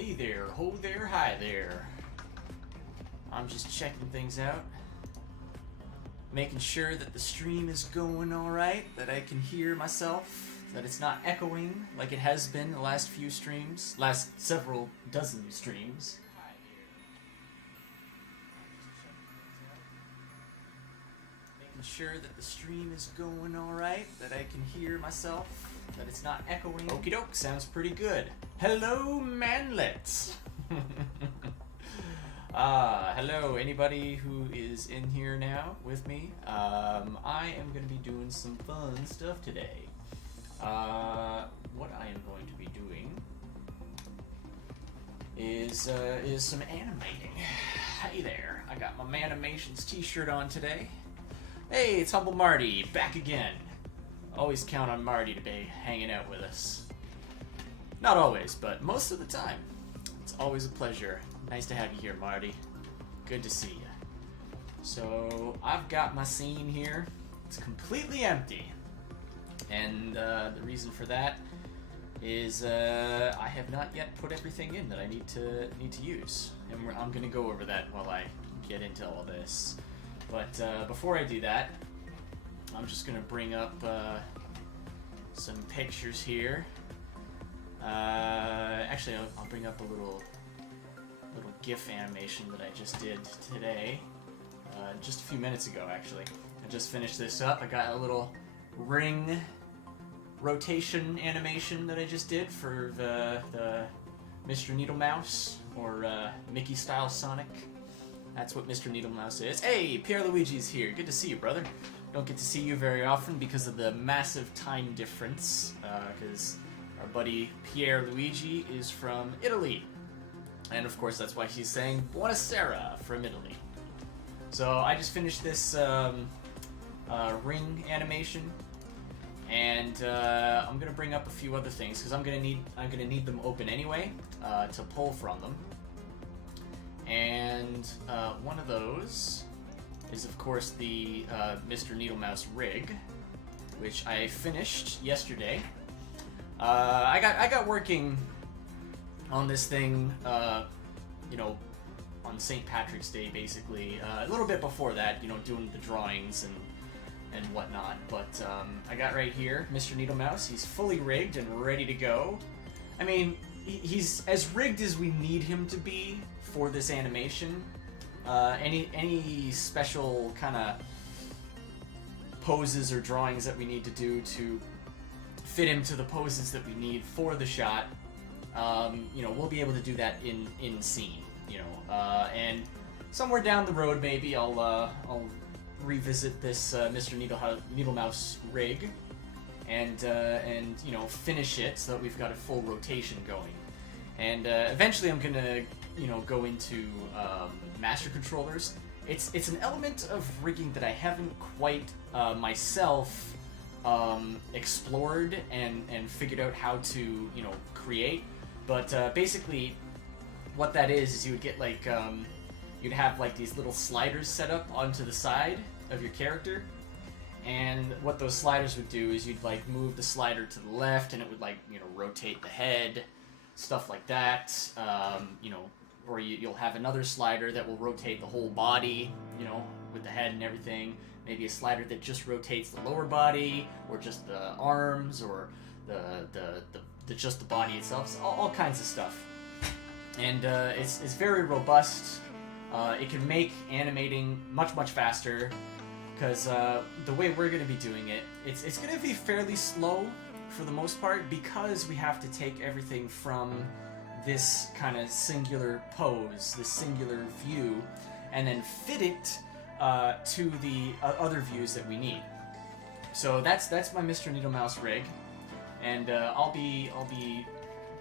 Hey there, ho there, hi there. I'm just checking things out. Making sure that the stream is going alright, that I can hear myself, that it's not echoing like it has been the last few streams, last several dozen streams. Making sure that the stream is going alright, that I can hear myself, that it's not echoing. Okie doke, sounds pretty good. Hello, manlets! Hello, anybody who is in here now with me. I am going to be doing some fun stuff today. What I am going to be doing is some animating. Hey there, I got my MANimations t-shirt on today. Hey, it's Humble Marty, back again. Always count on Marty to be hanging out with us. Not always, but most of the time. It's always a pleasure. Nice to have you here, Marty. Good to see you. So, I've got my scene here. It's completely empty. And the reason for that is I have not yet put everything in that I need to use. And I'm going to go over that while I get into all this. But before I do that, I'm just going to bring up some pictures here. Actually, I'll bring up a little GIF animation that I just did today, just a few minutes ago, actually. I just finished this up. I got a little ring rotation animation that I just did for the Mr. NeedleMaus, or Mickey style Sonic. That's what Mr. NeedleMaus is. Hey, Pierre Luigi's here. Good to see you, brother. Don't get to see you very often because of the massive time difference, because our buddy Pierre Luigi is from Italy. And of course, that's why he's saying Buonasera from Italy. So I just finished this ring animation, and I'm gonna bring up a few other things because I'm gonna need them open anyway to pull from them. And one of those is, of course, the Mr. NeedleMaus rig, which I finished yesterday. I got working on this thing, you know, on St. Patrick's Day, basically. A little bit before that, you know, doing the drawings and whatnot. But I got right here, Mr. NeedleMaus. He's fully rigged and ready to go. I mean, he's as rigged as we need him to be for this animation. Any special kind of poses or drawings that we need to do to fit him to the poses that we need for the shot, you know, we'll be able to do that in scene, you know, and somewhere down the road maybe I'll revisit this Mr. NeedleMaus rig and you know, finish it so that we've got a full rotation going. And eventually I'm gonna, you know, go into master controllers. It's an element of rigging that I haven't quite myself explored and figured out how to, you know, create. But basically, what that is you would get like you'd have like these little sliders set up onto the side of your character, and what those sliders would do is you'd like move the slider to the left, and it would, like, you know, rotate the head, stuff like that. You know, or you'll have another slider that will rotate the whole body, you know, with the head and everything. Maybe a slider that just rotates the lower body, or just the arms, or just the body itself. So all kinds of stuff. And it's very robust. It can make animating much faster, because the way we're going to be doing it, it's going to be fairly slow for the most part, because we have to take everything from this kind of singular pose, this singular view, and then fit it to the other views that we need. So that's my Mr. NeedleMaus rig, and I'll be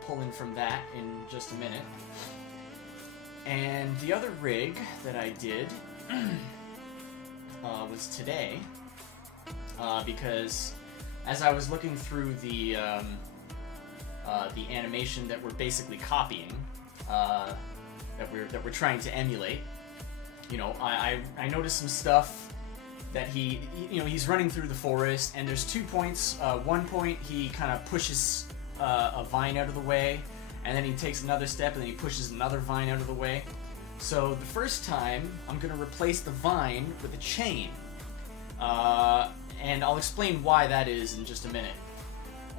pulling from that in just a minute. And the other rig that I did was today, because as I was looking through the animation that we're basically copying, that we're trying to emulate, you know, I noticed some stuff that he's running through the forest, and there's 2 points. One point he kind of pushes a vine out of the way, and then he takes another step, and then he pushes another vine out of the way. So the first time, I'm going to replace the vine with a chain. And I'll explain why that is in just a minute.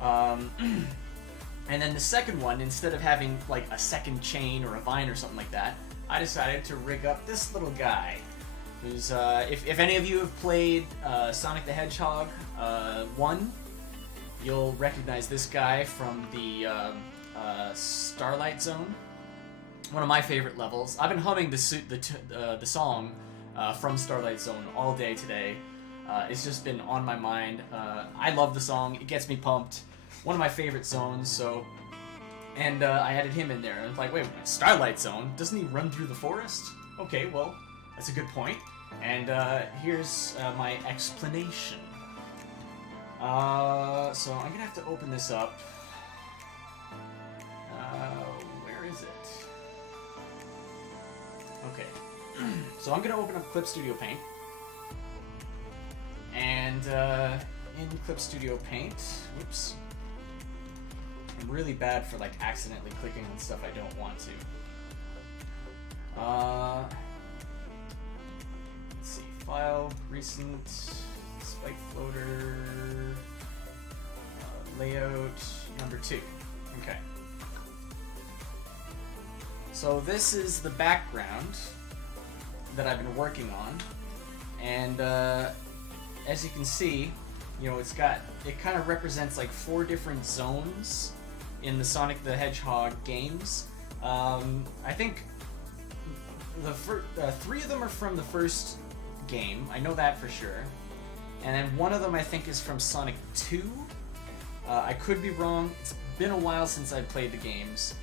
And then the second one, instead of having like a second chain or a vine or something like that, I decided to rig up this little guy. Who's, if any of you have played Sonic the Hedgehog 1, you'll recognize this guy from the Starlight Zone. One of my favorite levels. I've been humming the song from Starlight Zone all day today. It's just been on my mind. I love the song. It gets me pumped. One of my favorite zones. So, and I added him in there. And it's like, wait, Starlight Zone? Doesn't he run through the forest? Okay, well, that's a good point. And here's my explanation. So I'm gonna have to open this up. Where is it? Okay. So I'm gonna open up Clip Studio Paint. And in Clip Studio Paint, whoops. I'm really bad for like accidentally clicking on stuff I don't want to. Let's see, File, Recent, Spike Floater, Layout, number 2. Okay. So this is the background that I've been working on, and as you can see, you know, it kind of represents like 4 different zones in the Sonic the Hedgehog games. I think the 3 of them are from the first game. I know that for sure. And then one of them I think is from Sonic 2. I could be wrong. It's been a while since I've played the games,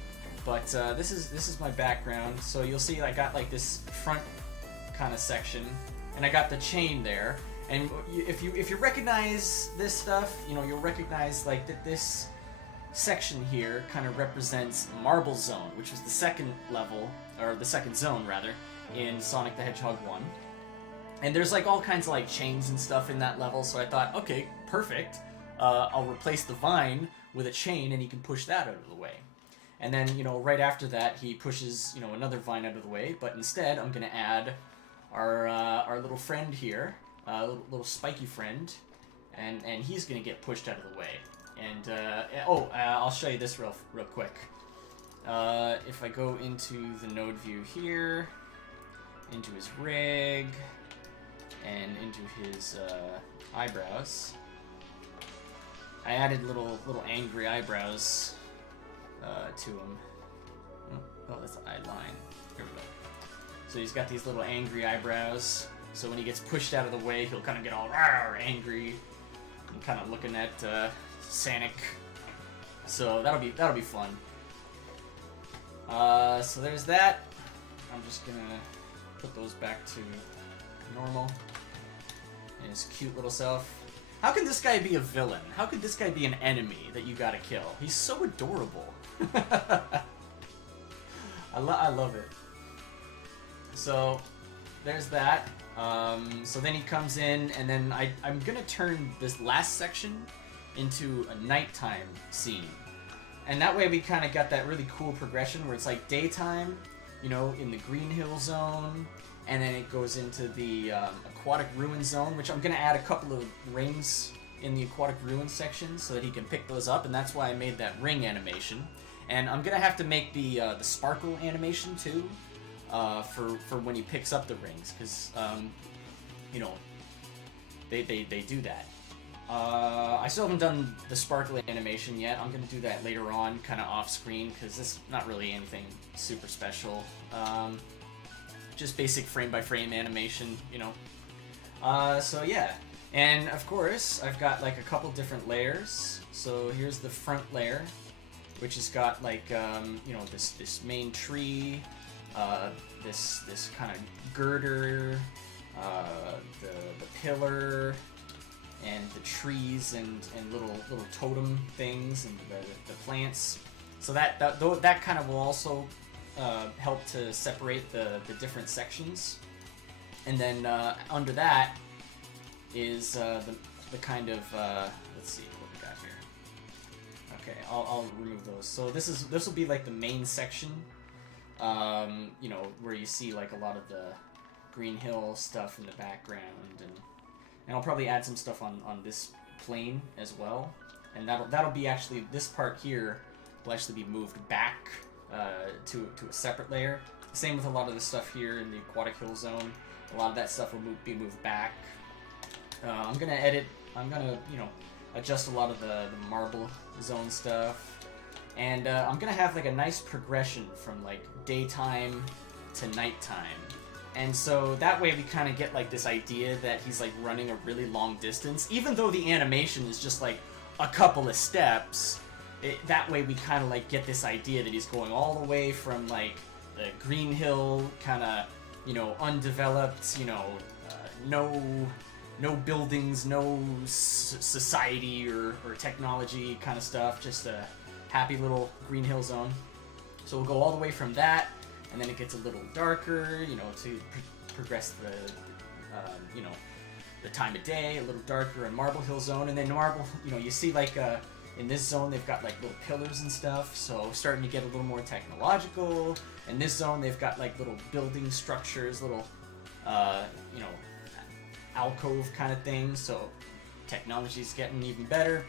but this is my background. So you'll see I got like this front kind of section, and I got the chain there. And if you recognize this stuff, you know, you'll recognize like that this section here kind of represents Marble Zone, which was the second level, or the second zone rather, in Sonic the Hedgehog 1. And there's like all kinds of like chains and stuff in that level, so I thought, okay, perfect. I'll replace the vine with a chain, and he can push that out of the way. And then, you know, right after that, he pushes, you know, another vine out of the way. But instead, I'm gonna add our little friend here. Little spiky friend, and he's gonna get pushed out of the way. And I'll show you this real quick. If I go into the node view here, into his rig, and into his eyebrows, I added little angry eyebrows to him. Oh, that's the eye line. Here we go. So he's got these little angry eyebrows. So when he gets pushed out of the way, he'll kind of get all angry and kind of looking at Sonic. So that'll be fun. So there's that. I'm just gonna put those back to normal. And his cute little self. How can this guy be a villain? How could this guy be an enemy that you gotta kill? He's so adorable. I love it. So there's that. So then he comes in, and then I'm gonna turn this last section into a nighttime scene. And that way we kind of got that really cool progression where it's like daytime, you know, in the Green Hill Zone, and then it goes into the Aquatic Ruin Zone, which I'm gonna add a couple of rings in the Aquatic Ruin section so that he can pick those up, and that's why I made that ring animation. And I'm gonna have to make the sparkle animation too. For when he picks up the rings, because you know, they do that. I still haven't done the sparkle animation yet. I'm gonna do that later on, kind of off screen, because it's not really anything super special. Just basic frame by frame animation, you know. So yeah, and of course I've got like a couple different layers. So here's the front layer, which has got like you know, this main tree. This kind of girder, the pillar, and the trees and little totem things and the plants. So that kind of will also help to separate the different sections. And then under that is the kind of let's see what we got here. Okay, I'll remove those. So this will be like the main section, you know, where you see like a lot of the Green Hill stuff in the background, and I'll probably add some stuff on this plane as well, and that'll be actually, this part here will actually be moved back to a separate layer. Same with a lot of the stuff here in the Aquatic Hill Zone. A lot of that stuff will be moved back. I'm gonna you know, adjust a lot of the Marble Zone stuff, and I'm gonna have like a nice progression from like daytime to nighttime, and so that way we kind of get like this idea that he's like running a really long distance, even though the animation is just like a couple of steps. That way we kind of like get this idea that he's going all the way from like the Green Hill kind of, you know, undeveloped, you know, no buildings, no society or technology kind of stuff, just a happy little Green Hill Zone. So we'll go all the way from that, and then it gets a little darker, you know, to progress the, you know, the time of day, a little darker in Marble Hill Zone, and then Marble, you know, you see like in this zone they've got like little pillars and stuff, so starting to get a little more technological. In this zone they've got like little building structures, little, you know, alcove kind of things, so technology's getting even better.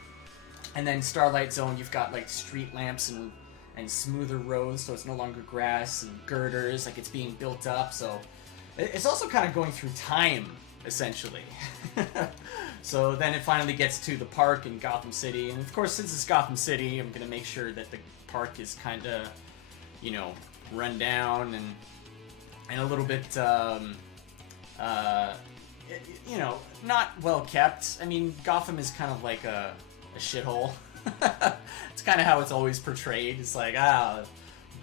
And then Starlight Zone, you've got like street lamps and smoother roads, so it's no longer grass and girders, like it's being built up, so it's also kind of going through time, essentially. So then it finally gets to the park in Gotham City, and of course, since it's Gotham City, I'm gonna make sure that the park is kind of, you know, run down and a little bit, you know, not well kept. I mean, Gotham is kind of like a shithole. It's kind of how it's always portrayed. It's like,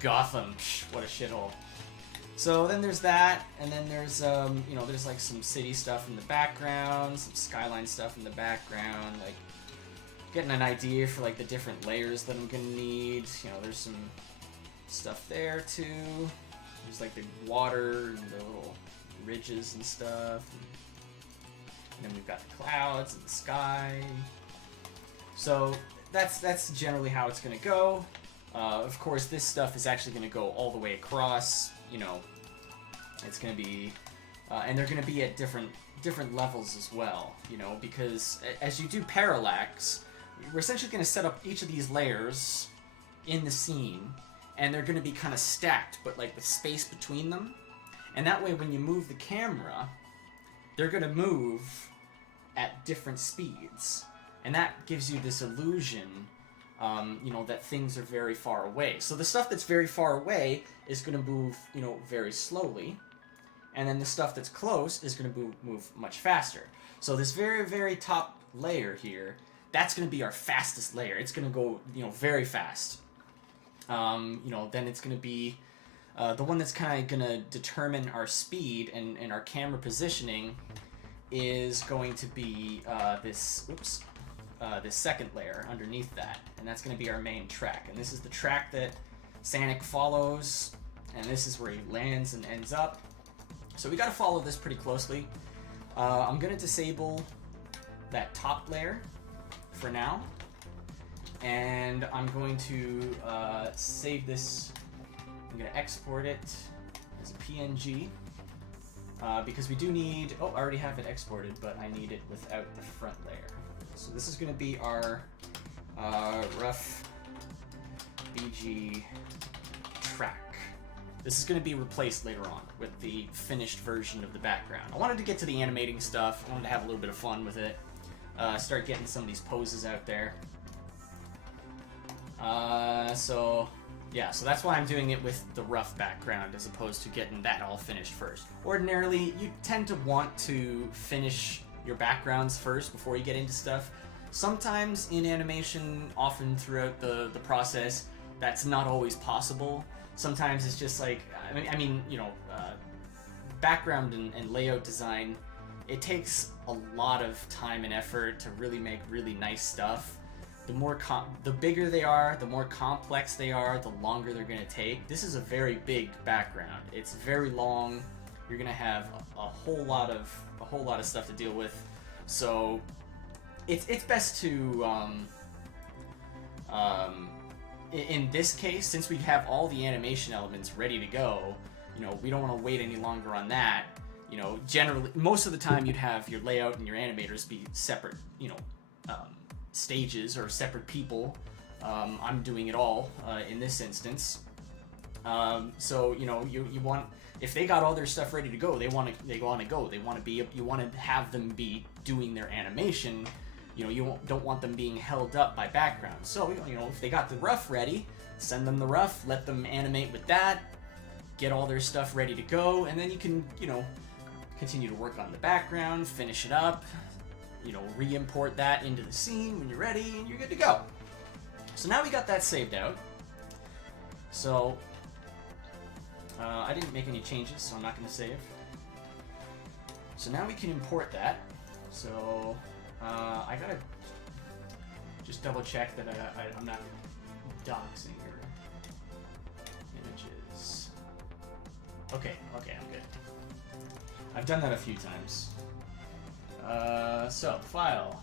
Gotham, what a shithole. So then there's that, and then there's, you know, there's like some city stuff in the background, some skyline stuff in the background, like getting an idea for like the different layers that I'm gonna need. You know, there's some stuff there too. There's like the water and the little ridges and stuff. And then we've got the clouds and the sky. So that's generally how it's going to go. Of course, this stuff is actually going to go all the way across. You know, it's going to be, and they're going to be at different levels as well. You know, because as you do parallax, we're essentially going to set up each of these layers in the scene, and they're going to be kind of stacked, but like with space between them. And that way, when you move the camera, they're going to move at different speeds. And that gives you this illusion, you know, that things are very far away. So the stuff that's very far away is going to move, you know, very slowly. And then the stuff that's close is going to move much faster. So this very, very top layer here, that's going to be our fastest layer. It's going to go, you know, very fast. You know, then it's going to be the one that's kind of going to determine our speed and our camera positioning is going to be this second layer underneath that, and that's going to be our main track. And this is the track that Sanic follows, and this is where he lands and ends up. So we got to follow this pretty closely. I'm going to disable that top layer for now, and I'm going to save this. I'm going to export it as a PNG. Because we do need, I already have it exported, but I need it without the front layer. So this is going to be our rough BG track. This is going to be replaced later on with the finished version of the background. I wanted to get to the animating stuff. I wanted to have a little bit of fun with it. Start getting some of these poses out there. So that's why I'm doing it with the rough background as opposed to getting that all finished first. Ordinarily, you tend to want to finish your backgrounds first before you get into stuff. Sometimes in animation, often throughout the process, that's not always possible. Sometimes it's just like, I mean, you know, background and layout design, it takes a lot of time and effort to really make really nice stuff. The bigger they are, the more complex they are, the longer they're going to take. This is a very big background. It's very long. You're going to have a whole lot of stuff to deal with. So it's best to In this case, since we have all the animation elements ready to go, we don't want to wait any longer on that. Generally, most of the time you'd have your layout and your animators be separate, stages or separate people. I'm doing it all in this instance. So you want, if they got all their stuff ready to go, they want to go. You want to have them be doing their animation. You don't want them being held up by background. So if they got the rough ready, send them the rough, let them animate with that, get all their stuff ready to go, and then you can continue to work on the background, finish it up, re-import that into the scene when you're ready, and you're good to go. So now we got that saved out. So I didn't make any changes, so I'm not going to save. So now we can import that. So I gotta just double check that I'm not doxing your images. Okay, I'm good. I've done that a few times. So file,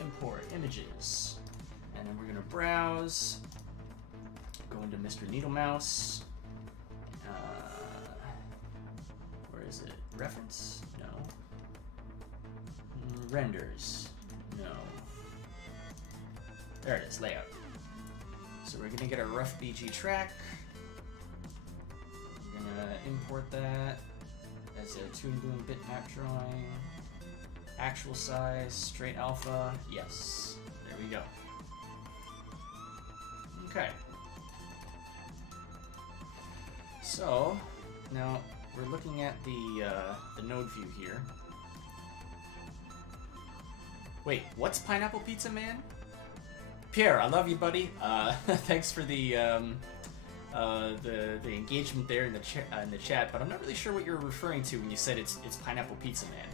import images, and then we're gonna browse. Go into Mr. NeedleMaus. Where is it? Reference? No. Renders? No. There it is, layout. So we're gonna get a rough BG track. We're gonna import that as a Toon Boom bitmap drawing. Actual size, straight alpha, yes. There we go. Okay. So now we're looking at the node view here. Wait, what's Pineapple Pizza Man? Pierre, I love you, buddy. Thanks for the engagement there in the chat, but I'm not really sure what you're referring to when you said it's Pineapple Pizza Man.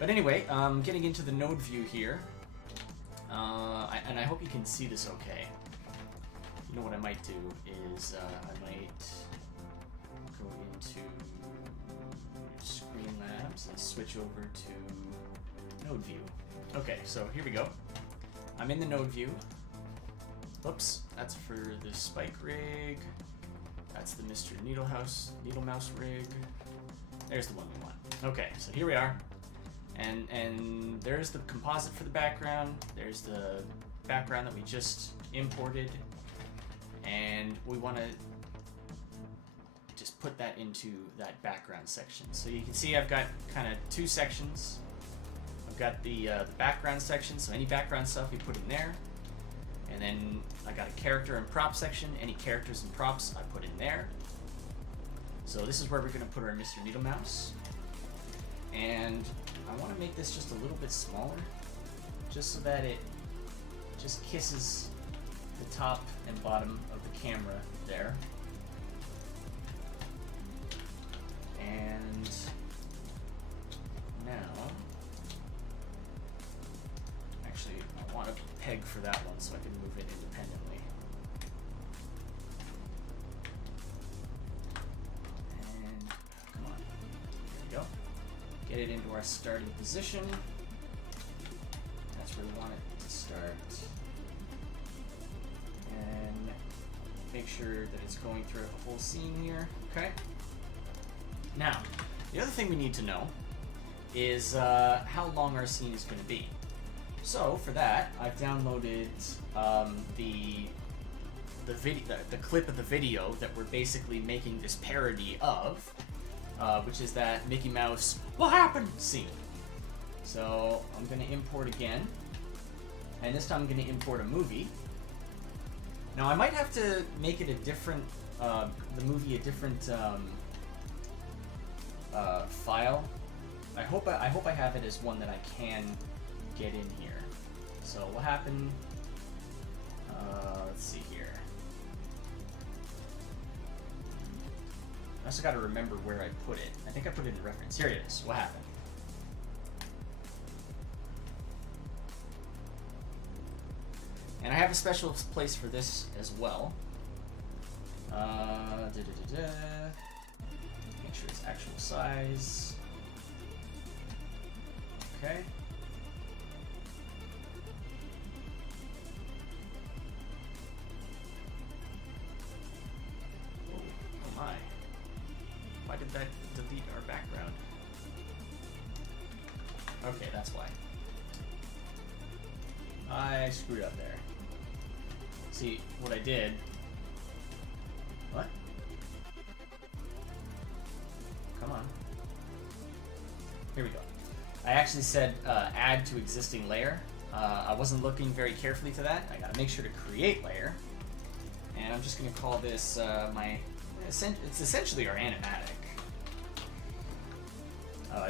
But anyway, getting into the node view here, and I hope you can see this okay. You know what I might do is I might go into Screenlabs and switch over to node view. Okay, so here we go. I'm in the node view. Oops, that's for the spike rig. That's the Mr. NeedleMaus rig. There's the one we want. Okay, so here we are. And there's the composite for the background. There's the background that we just imported. And we want to just put that into that background section. So you can see I've got kind of two sections. I've got the background section, so any background stuff we put in there. And then I got a character and prop section. Any characters and props I put in there. So this is where we're going to put our Mr. NeedleMaus. And I want to make this just a little bit smaller, just so that it just kisses the top and bottom of the camera there. And now, actually, I want a peg for that one so I can move it independently. And come on, there we go. Get it into our starting position. That's where we want it to start. And make sure that it's going through a whole scene here. Okay. Now, the other thing we need to know is how long our scene is going to be. So for that, I've downloaded the clip of the video that we're basically making this parody of, which is that Mickey Mouse "What happened?" scene. So I'm going to import again, and this time I'm going to import a movie. Now I might have to make it a different, the movie a different file. I hope I have it as one that I can get in here. So what happened? Let's see here. I also got to remember where I put it. I think I put it in the reference. Here it is. What happened? And I have a special place for this as well. Make sure it's actual size. Okay. Okay, that's why. I screwed up there. See, what I did... What? Come on. Here we go. I actually said add to existing layer. I wasn't looking very carefully to that. I gotta make sure to create layer. And I'm just gonna call this it's essentially our animatic.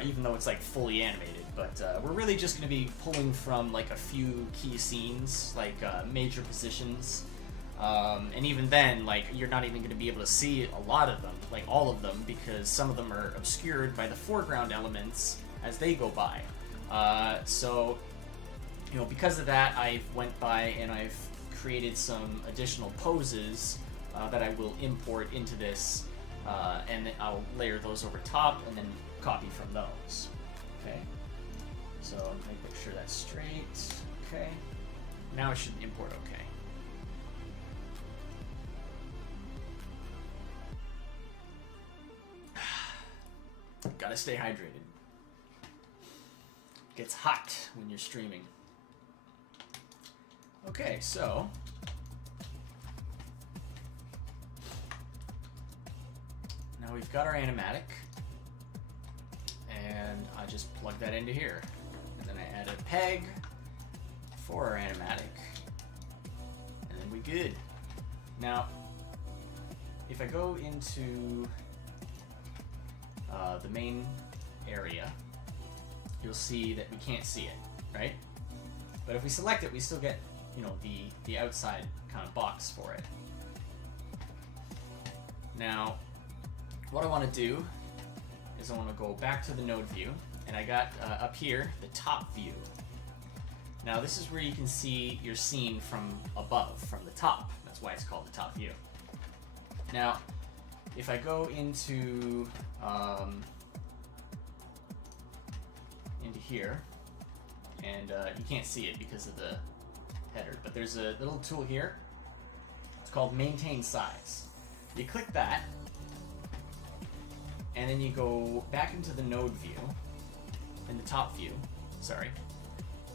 Even though it's like fully animated, but we're really just gonna be pulling from like a few key scenes, like major positions. And even then, like, you're not even gonna be able to see a lot of them, like all of them, because some of them are obscured by the foreground elements as they go by. So, you know, because of that, I went by and I've created some additional poses that I will import into this, and then I'll layer those over top and then copy from those. Okay, so make sure that's straight. Okay, now it should import okay. Gotta stay hydrated. Gets hot when you're streaming. Okay, so now we've got our animatic, and I just plug that into here, and then I add a peg for our animatic, and then we good. Now, if I go into the main area, you'll see that we can't see it, right? But if we select it, we still get, you know, the outside kind of box for it. Now, what I want to do is I want to go back to the node view, and I got up here the top view. Now this is where you can see your scene from above, from the top. That's why it's called the top view. Now, if I go into here, and you can't see it because of the header, but there's a little tool here. It's called Maintain Size. You click that, and then you go back into the node view, in the top view, sorry,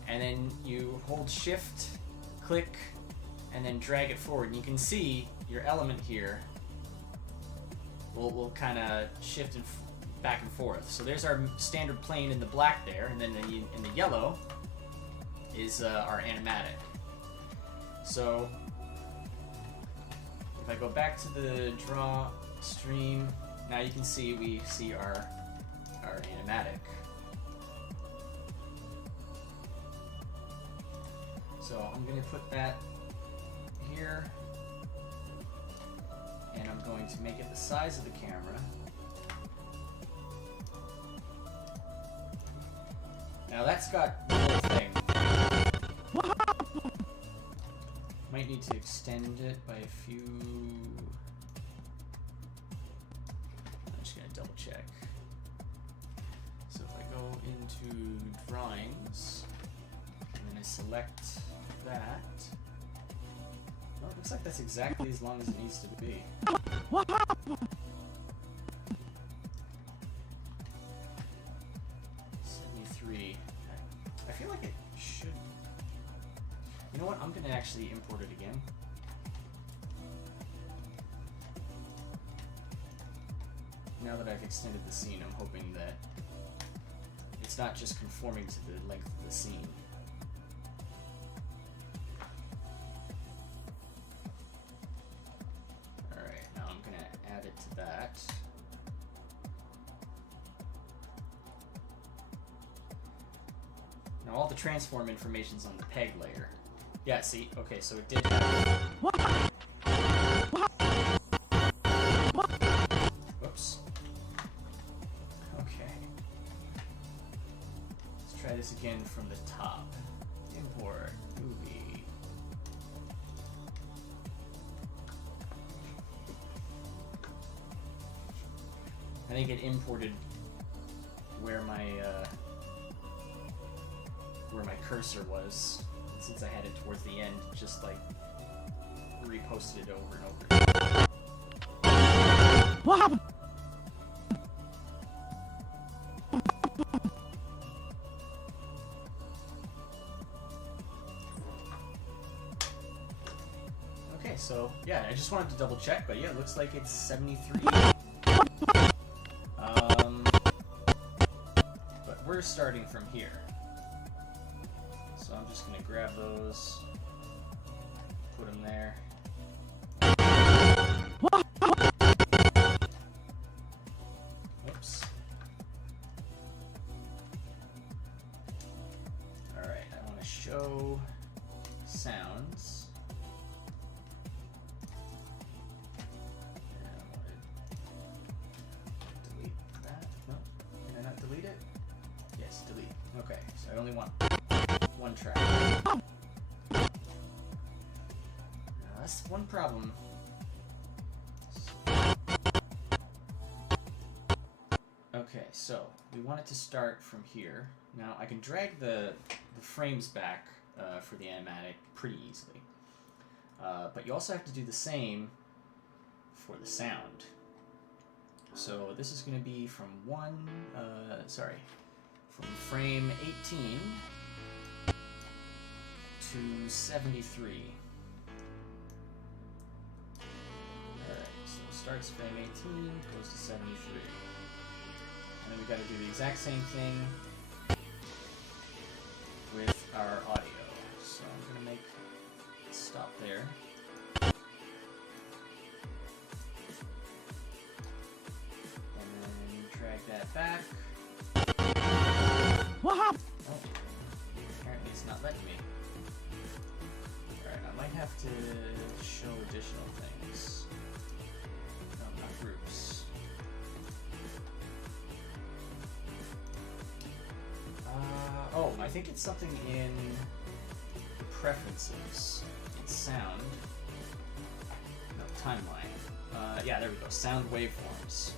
and then you hold Shift, click, and then drag it forward, and you can see your element here will kind of shift and back and forth. So there's our standard plane in the black there, and then in the yellow is our animatic. So if I go back to the draw stream, now you can see we see our animatic. So I'm going to put that here, and I'm going to make it the size of the camera. Now that's got the whole thing. Might need to extend it by a few. I'm just gonna double check. So if I go into drawings, and then I select that. Well, it looks like that's exactly as long as it needs to be. What happened? 73. I feel like it should. You know what? I'm gonna actually import it again. Now that I've extended the scene, I'm hoping that it's not just conforming to the length of the scene. Alright, now I'm gonna add it to that. Now all the transform information's on the peg layer. Yeah, see? Okay, so it did have... Whoops. Okay. Let's try this again from the top. Import movie. I think it imported where my cursor was. Since I had it towards the end, just like reposted it over and over. What happened? so yeah, I just wanted to double check, but yeah, it looks like it's 73. But we're starting from here. So I'm just gonna grab those, put them there. Oops. Alright, I want to show sounds. And I want to delete that. No, did I not delete it? Yes, delete. Okay, so I only want one track. Now, that's one problem. Okay, so we want it to start from here. Now I can drag the frames back for the animatic pretty easily. But you also have to do the same for the sound. So this is going to be from from frame 18 to 73. Alright, so it starts frame 18, goes to 73. And then we got to do the exact same thing with our audio. So I'm going to make it stop there. And then drag that back. Oh, apparently it's not letting me. Alright, I might have to show additional things. No, not groups. Oh, I think it's something in the preferences. It's sound. No, timeline. Yeah, there we go. Sound waveforms.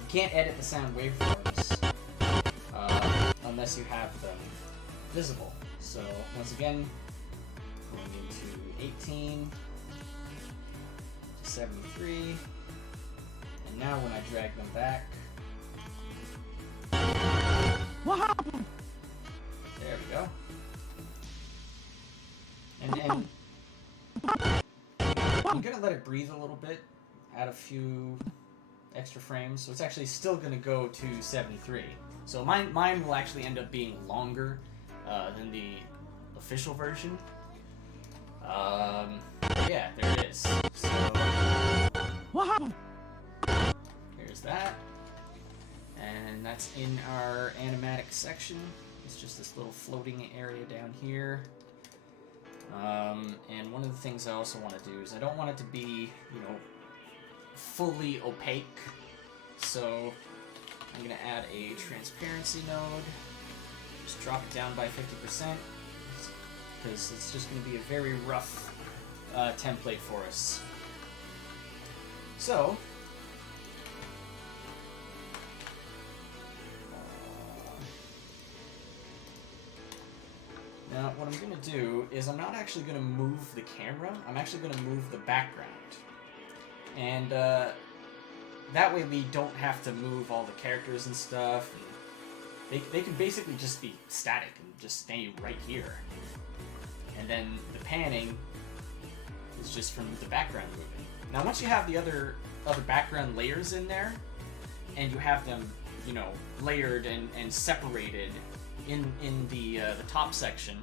You can't edit the sound waveforms unless you have them visible. So, once again, going into 18 to 73. And now when I drag them back, what happened? There we go. And I'm gonna let it breathe a little bit, add a few extra frames, so it's actually still gonna go to 73. So mine will actually end up being longer than the official version. Yeah, there it is. So what happened? Here's that. And that's in our animatic section. It's just this little floating area down here. And one of the things I also want to do is I don't want it to be, fully opaque. So I'm going to add a transparency node. Just drop it down by 50%. Because it's just going to be a very rough template for us. So now, what I'm going to do is I'm not actually going to move the camera. I'm actually going to move the background. And that way we don't have to move all the characters and stuff. And they can basically just be static and just stay right here. And then the panning is just from the background moving. Now, once you have the other background layers in there, and you have them, layered and separated in the top section,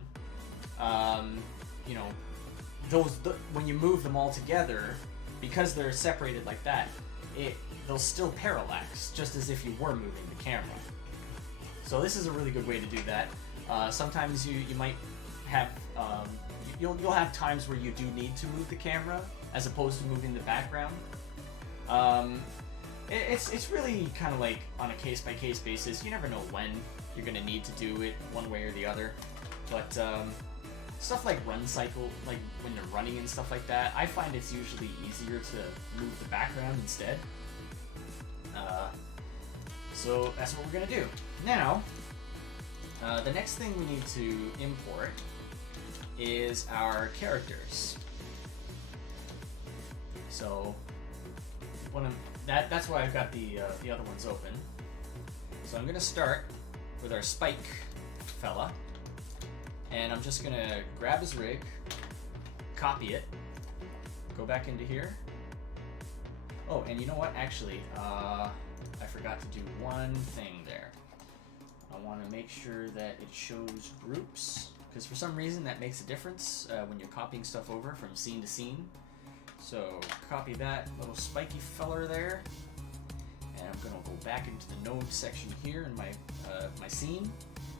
when you move them all together, because they're separated like that, they'll still parallax, just as if you were moving the camera. So this is a really good way to do that. Sometimes you might have you'll have times where you do need to move the camera as opposed to moving the background. It's really kind of like on a case-by-case basis. You never know when you're going to need to do it one way or the other. But stuff like run cycle, like when you're running and stuff like that, I find it's usually easier to move the background instead. So that's what we're going to do. Now, the next thing we need to import is our characters. So that's why I've got the other ones open. So I'm going to start with our Spike fella, and I'm just going to grab his rig, copy it, go back into here. Oh, and you know what? Actually, I forgot to do one thing there. I want to make sure that it shows groups, because for some reason that makes a difference when you're copying stuff over from scene to scene. So copy that little spiky feller there, and I'm gonna go back into the node section here in my my scene,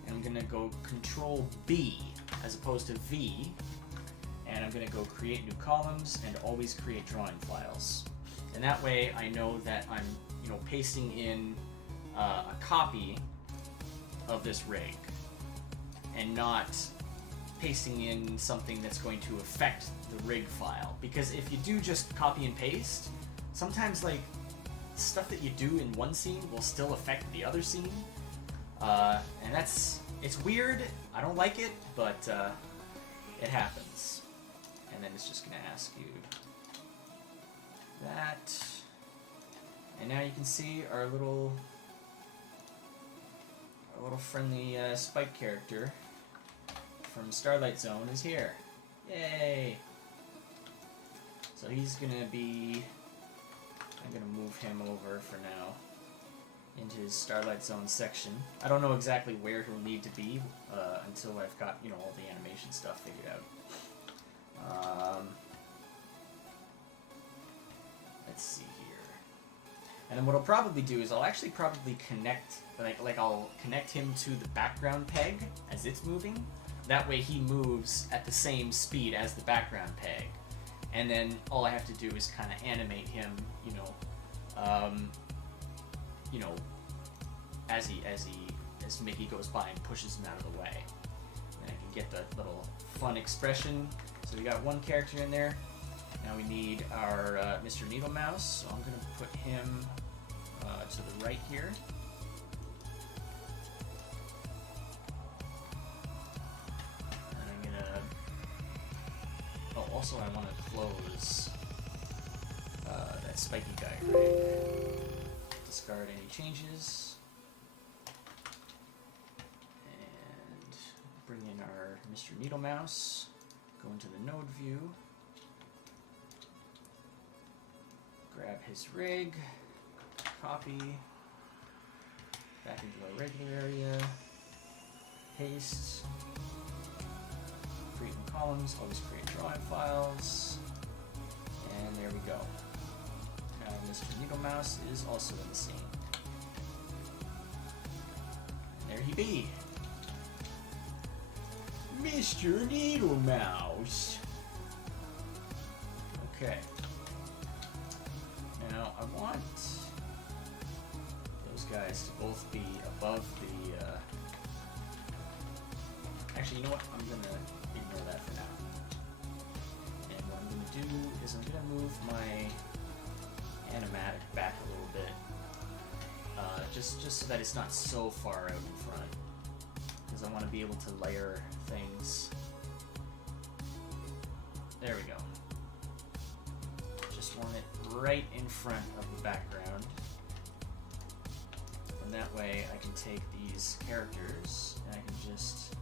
and I'm gonna go Control B as opposed to V, and I'm gonna go create new columns and always create drawing files. And that way I know that I'm pasting in a copy of this rig and not pasting in something that's going to affect the rig file. Because if you do just copy and paste, sometimes like stuff that you do in one scene will still affect the other scene, and it's weird. I don't like it, but it happens. And then it's just gonna ask you that, and now you can see our little friendly Spike character from Starlight Zone is here. Yay! So he's gonna be, I'm gonna move him over for now into his Starlight Zone section. I don't know exactly where he'll need to be until I've got all the animation stuff figured out. Let's see here. And then what I'll probably do is I'll actually probably connect, I'll connect him to the background peg as it's moving. That way he moves at the same speed as the background peg. And then all I have to do is kind of animate him, as Mickey goes by and pushes him out of the way. And I can get the little fun expression. So we got one character in there. Now we need our Mr. NeedleMaus, so I'm going to put him to the right here. And I'm going to... Oh, also I want to close that spiky guy rig. Discard any changes. And bring in our Mr. NeedleMaus. Go into the node view. Grab his rig, copy, back into our regular area, paste, create new columns, always create drawing files, and there we go. Now Mr. NeedleMaus is also in the scene. And there he be. Mr. NeedleMaus. Okay. Now, I want those guys to both be above the, actually, you know what? I'm going to ignore that for now. And what I'm going to do is I'm going to move my animatic back a little bit, just so that it's not so far out in front, because I want to be able to layer things. There we go. Just want it right in front of the background, and that way I can take these characters and I can just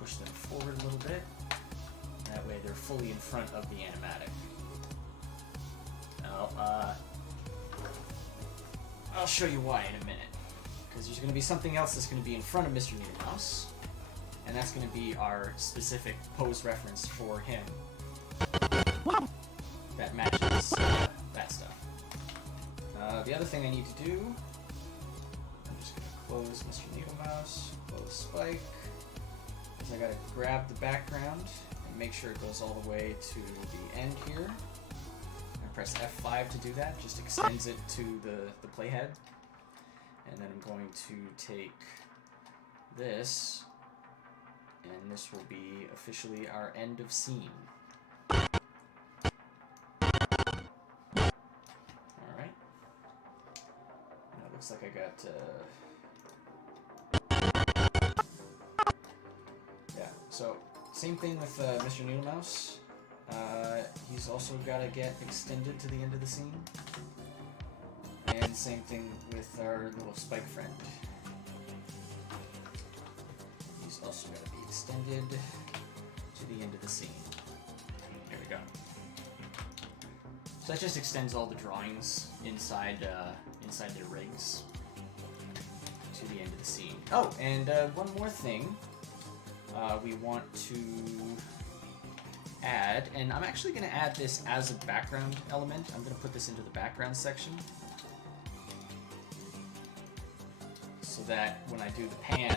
push them forward a little bit. That way they're fully in front of the animatic. Now, I'll show you why in a minute, because there's going to be something else that's going to be in front of Mr. NeedleMaus, and that's going to be our specific pose reference for him that matches that stuff. The other thing I need to do, I'm just going to close Mr. NeedleMaus, close Spike, because I got to grab the background and make sure it goes all the way to the end here. I press F5 to do that, just extends it to the playhead. And then I'm going to take this, and this will be officially our end of scene. Alright. Now it looks like I got... Yeah, so same thing with Mr. NeedleMaus. He's also got to get extended to the end of the scene. And same thing with our little Spike friend. He's also got to be extended to to the end of the scene. There we go. So that just extends all the drawings inside inside their rigs to the end of the scene. Oh, and one more thing we want to add, and I'm actually going to add this as a background element. I'm going to put this into the background section so that when I do the pan,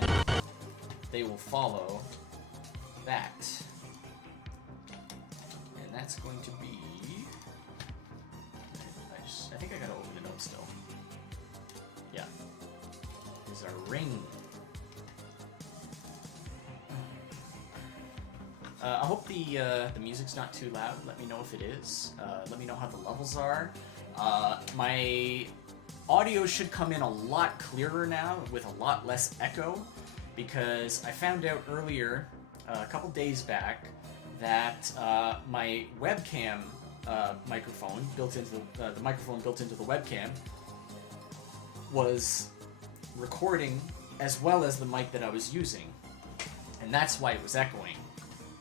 they will follow that. And that's going to be... I think I gotta open the note still. Yeah. Is our ring. I hope the music's not too loud. Let me know if it is. Let me know how the levels are. My audio should come in a lot clearer now with a lot less echo, because I found out earlier, a couple days back, that my webcam microphone built into the microphone built into the webcam was recording as well as the mic that I was using, and that's why it was echoing.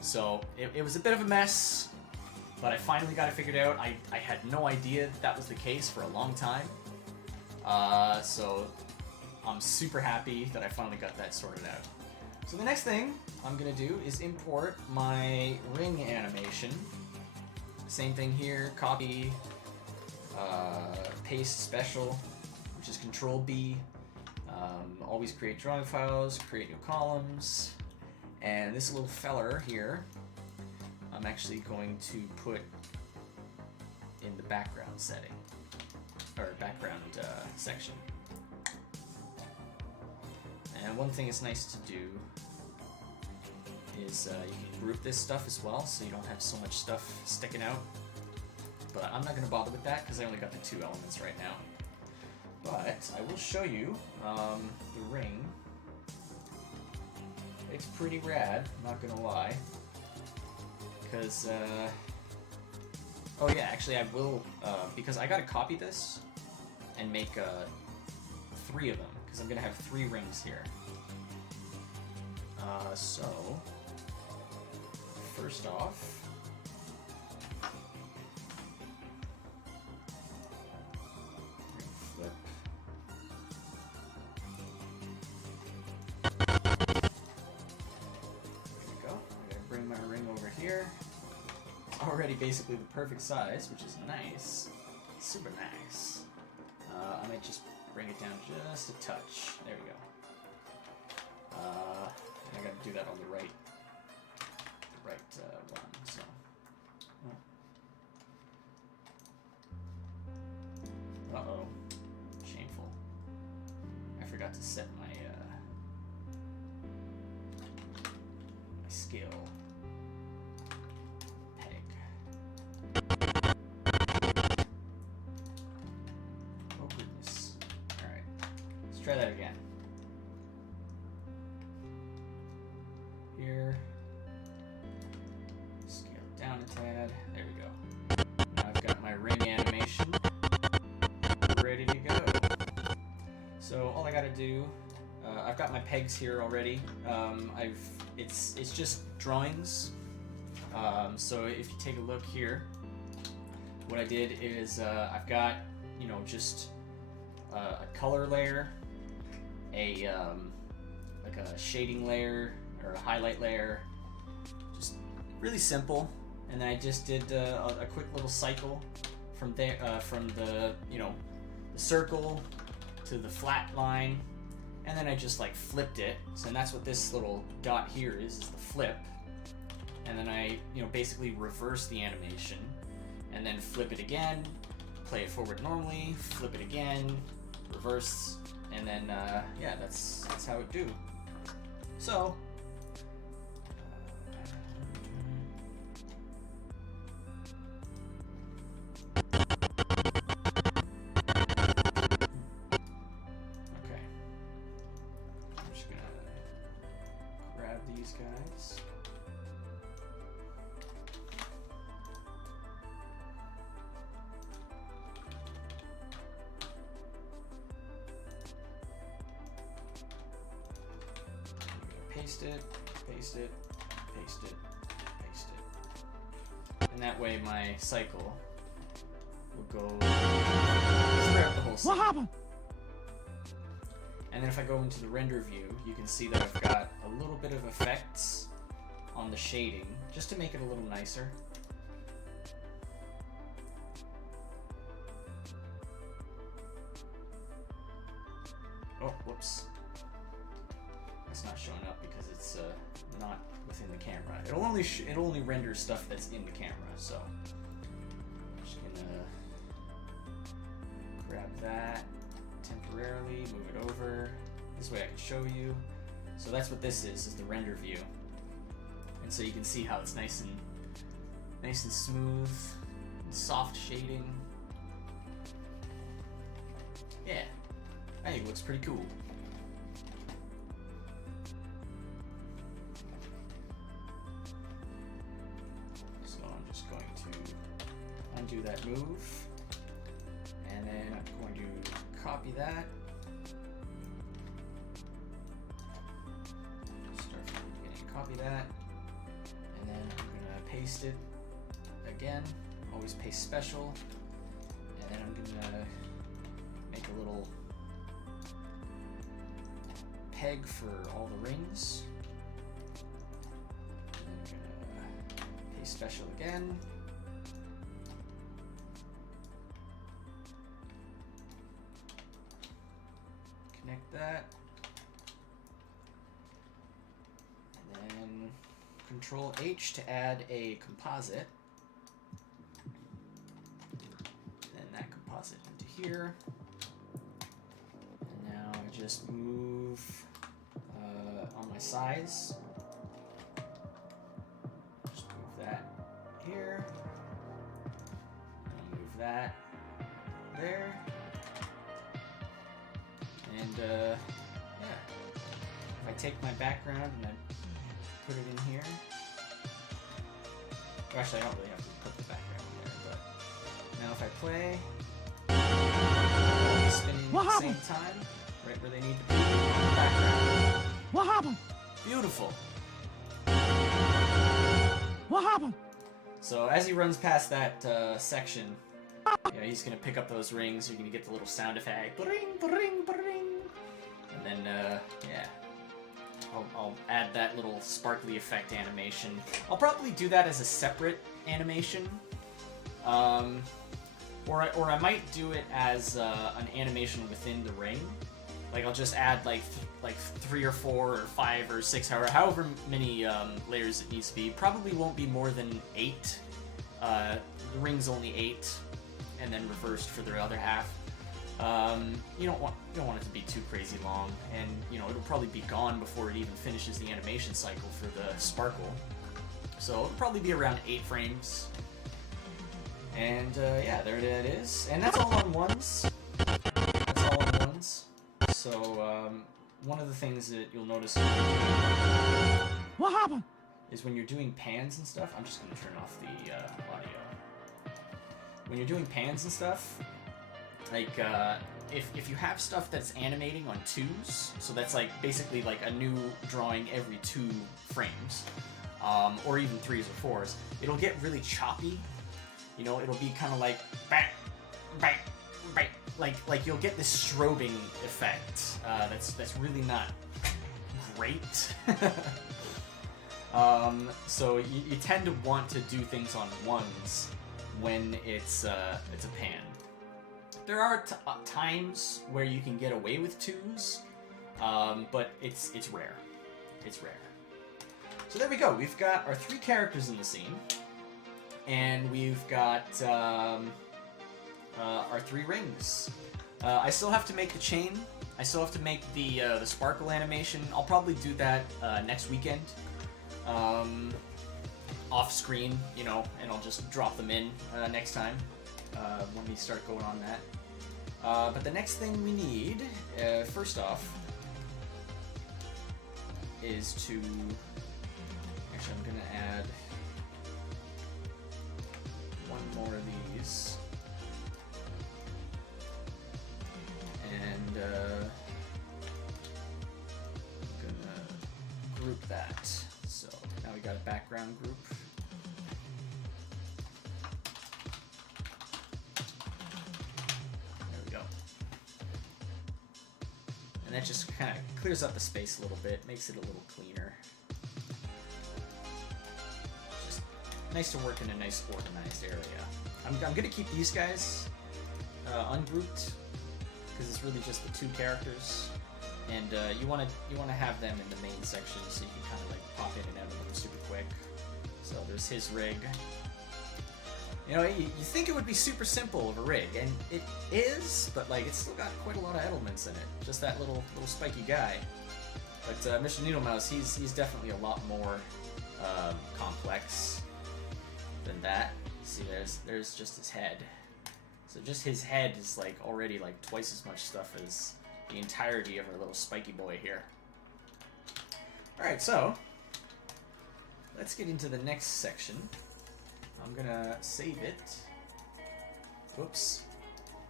So it was a bit of a mess, but I finally got it figured out. I had no idea that was the case for a long time, so I'm super happy that I finally got that sorted out. So the next thing I'm gonna do is import my ring animation. Same thing here, copy, paste special, which is Control B. Always create drawing files, create new columns, and this little feller here, I'm actually going to put in the background setting, or background section. And one thing it's nice to do is you can group this stuff as well, so you don't have so much stuff sticking out. But I'm not going to bother with that because I only got the two elements right now. But I will show you the ring. It's pretty rad, not going to lie. Because, oh yeah, actually I will, because I got to copy this and make 3 of them, because I'm going to have 3 rings here. So, first off, flip. There we go. I gotta bring my ring over here. It's already basically the perfect size, which is nice. Super nice. I might just bring it down just a touch. There we go. I gotta do that on the right one, so. Uh-oh. Shameful. I forgot to set my, my scale peg. Oh goodness. Alright. Let's try that again. Here. Scale it down a tad. There we go. Now I've got my ring animation ready to go. So all I gotta do, I've got my pegs here already. It's just drawings. So if you take a look here, what I did is I've got, you know, just a color layer, a like a shading layer, or a highlight layer, just really simple. And then I just did a quick little cycle from there, from the, you know, the circle to the flat line, and then I just like flipped it. So that's what this little dot here is the flip. And then I, you know, basically reverse the animation, and then flip it again, play it forward normally, flip it again, reverse, and then yeah, that's how it do. So. Guys. Paste it, paste it, paste it, and that way my cycle will go throughout the whole scene. What happened? And then if I go into the render view, you can see that I've got a little bit of effects on the shading, just to make it a little nicer. Oh, whoops. That's not showing up because it's not within the camera. It'll only render stuff that's in the camera, so I'm just gonna grab that temporarily, move it over. This way I can show you. So that's what this is the render view. And so you can see how it's nice and smooth and soft shading. Yeah, I think it looks pretty cool. So I'm just going to undo that move, and then I'm going to copy that. Start from the beginning, copy that, and then I'm gonna paste it again. Always paste special, and then I'm gonna make a little peg for all the rings. And then I'm gonna paste special again. Connect that. And then Control H to add a composite. Then that composite into here. And now I just move on my size. Just move that here. And move that there. And yeah, if I take my background and I put it in here. Well, actually, I don't really have to put the background in there, but now if I play, they'll be spinning at the same time, right where they need to be on the background. What happened? Beautiful. What happened? So as he runs past that section, yeah, he's gonna pick up those rings. You're gonna get the little sound effect, bring, bring, bring, and then yeah, I'll add that little sparkly effect animation. I'll probably do that as a separate animation, or I might do it as an animation within the ring. Like I'll just add like 3 or 4 or 5 or 6, however many layers it needs to be. Probably won't be more than 8. The ring's only 8. And then reversed for the other half. You don't want it to be too crazy long, and it'll probably be gone before it even finishes the animation cycle for the sparkle. So it'll probably be around 8 frames. And yeah, there it is. And that's all on ones. That's all on ones. So one of the things that you'll notice What happened? is when you're doing pans and stuff. I'm just gonna turn off the audio. When you're doing pans and stuff, like if you have stuff that's animating on 2s, so that's like basically like a new drawing every 2 frames, or even 3s or 4s, it'll get really choppy. It'll be kind of like bang, bang, bang, like you'll get this strobing effect. That's really not great. So you tend to want to do things on 1s when it's a pan. There are times where you can get away with 2s, but it's rare. It's rare. So there we go. We've got our 3 characters in the scene, and we've got our 3 rings. I still have to make the chain. I still have to make the sparkle animation. I'll probably do that next weekend. Off screen, and I'll just drop them in next time when we start going on that. But the next thing we need, first off, is to... Actually, I'm going to add one more of these. And I'm going to group that. So now we got a background group. that just kind of clears up the space a little bit, makes it a little cleaner. Just nice to work in a nice organized area. I'm gonna keep these guys ungrouped because it's really just the two characters, and you wanna have them in the main section so you can kind of like pop in and out of them super quick. So there's his rig. You know, you think it would be super simple of a rig, and it is, but like it's still got quite a lot of elements in it. Just that little spiky guy. But Mr. NeedleMaus, he's definitely a lot more complex than that. See, there's just his head. So just his head is like already like twice as much stuff as the entirety of our little spiky boy here. All right, so let's get into the next section. I'm gonna save it. Whoops.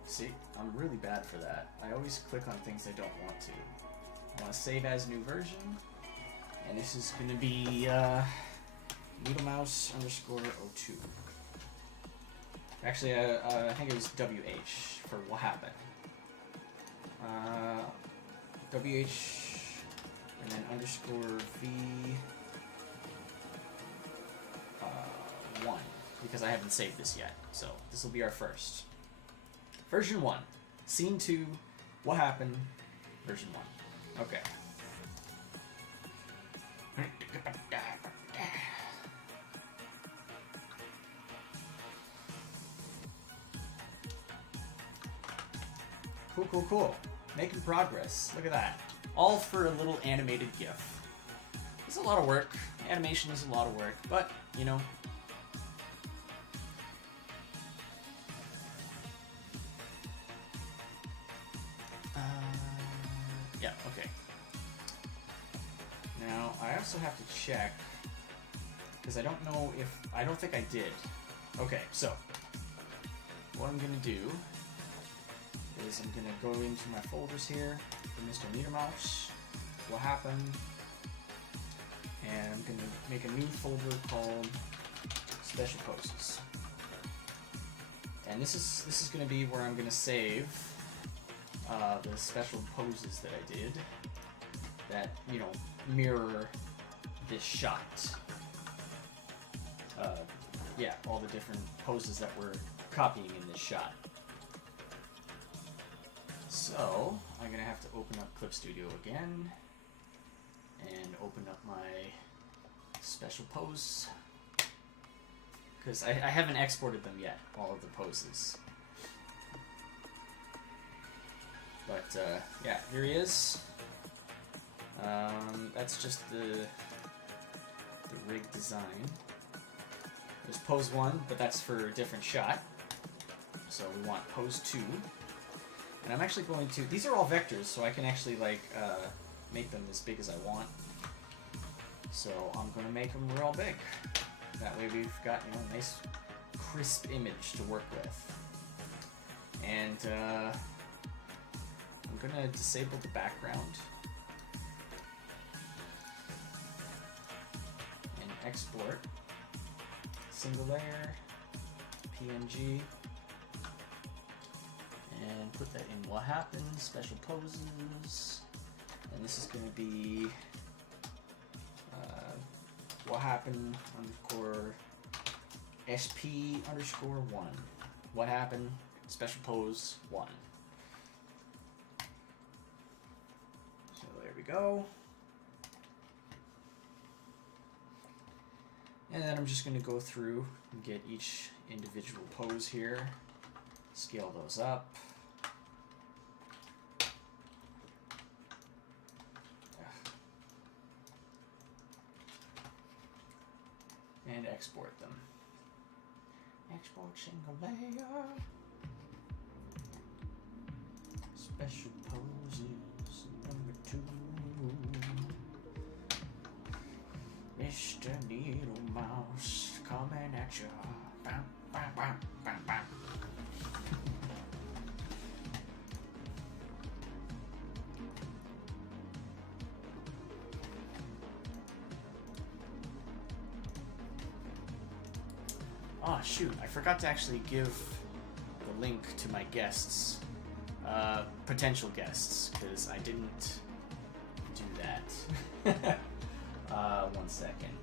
See, I'm really bad for that. I always click on things I don't want to. I want to save as new version, and this is gonna be NeedleMaus_02. Actually, I think it was WH for what happened. WH and then _V 1. Because I haven't saved this yet, so this will be our first. Version 1. Scene 2. What happened? Version 1. Okay. Cool. Making progress. Look at that. All for a little animated GIF. It's a lot of work. Animation is a lot of work, but, you know, yeah, okay. Now, I also have to check, because I don't know if, I don't think I did. Okay, so, what I'm going to do is I'm going to go into my folders here for Mr. NeedleMaus, what happened, and I'm going to make a new folder called Special Poses. And this is going to be where I'm going to save the special poses that I did that, you know, mirror this shot. Yeah, all the different poses that we're copying in this shot. So, I'm going to have to open up Clip Studio again and open up my special pose, because I haven't exported them yet, all of the poses. But yeah, here he is. That's just the rig design. There's pose 1, but that's for a different shot. So we want pose 2. And I'm actually going to, these are all vectors, so I can actually like make them as big as I want. So I'm going to make them real big. That way we've got, you know, a nice crisp image to work with. And I'm going to disable the background and export single layer PNG and put that in what happened, special poses, and this is going to be what happened _SP_1. What happened, special pose 1. So there we go. And then I'm just going to go through and get each individual pose here, scale those up. And export them. Export single layer. Special poses number 2. Mr. NeedleMaus coming at you. Bam, bam, bam, bam, bam. Oh shoot, I forgot to actually give the link to my guests potential guests, because I didn't do that. 1 second.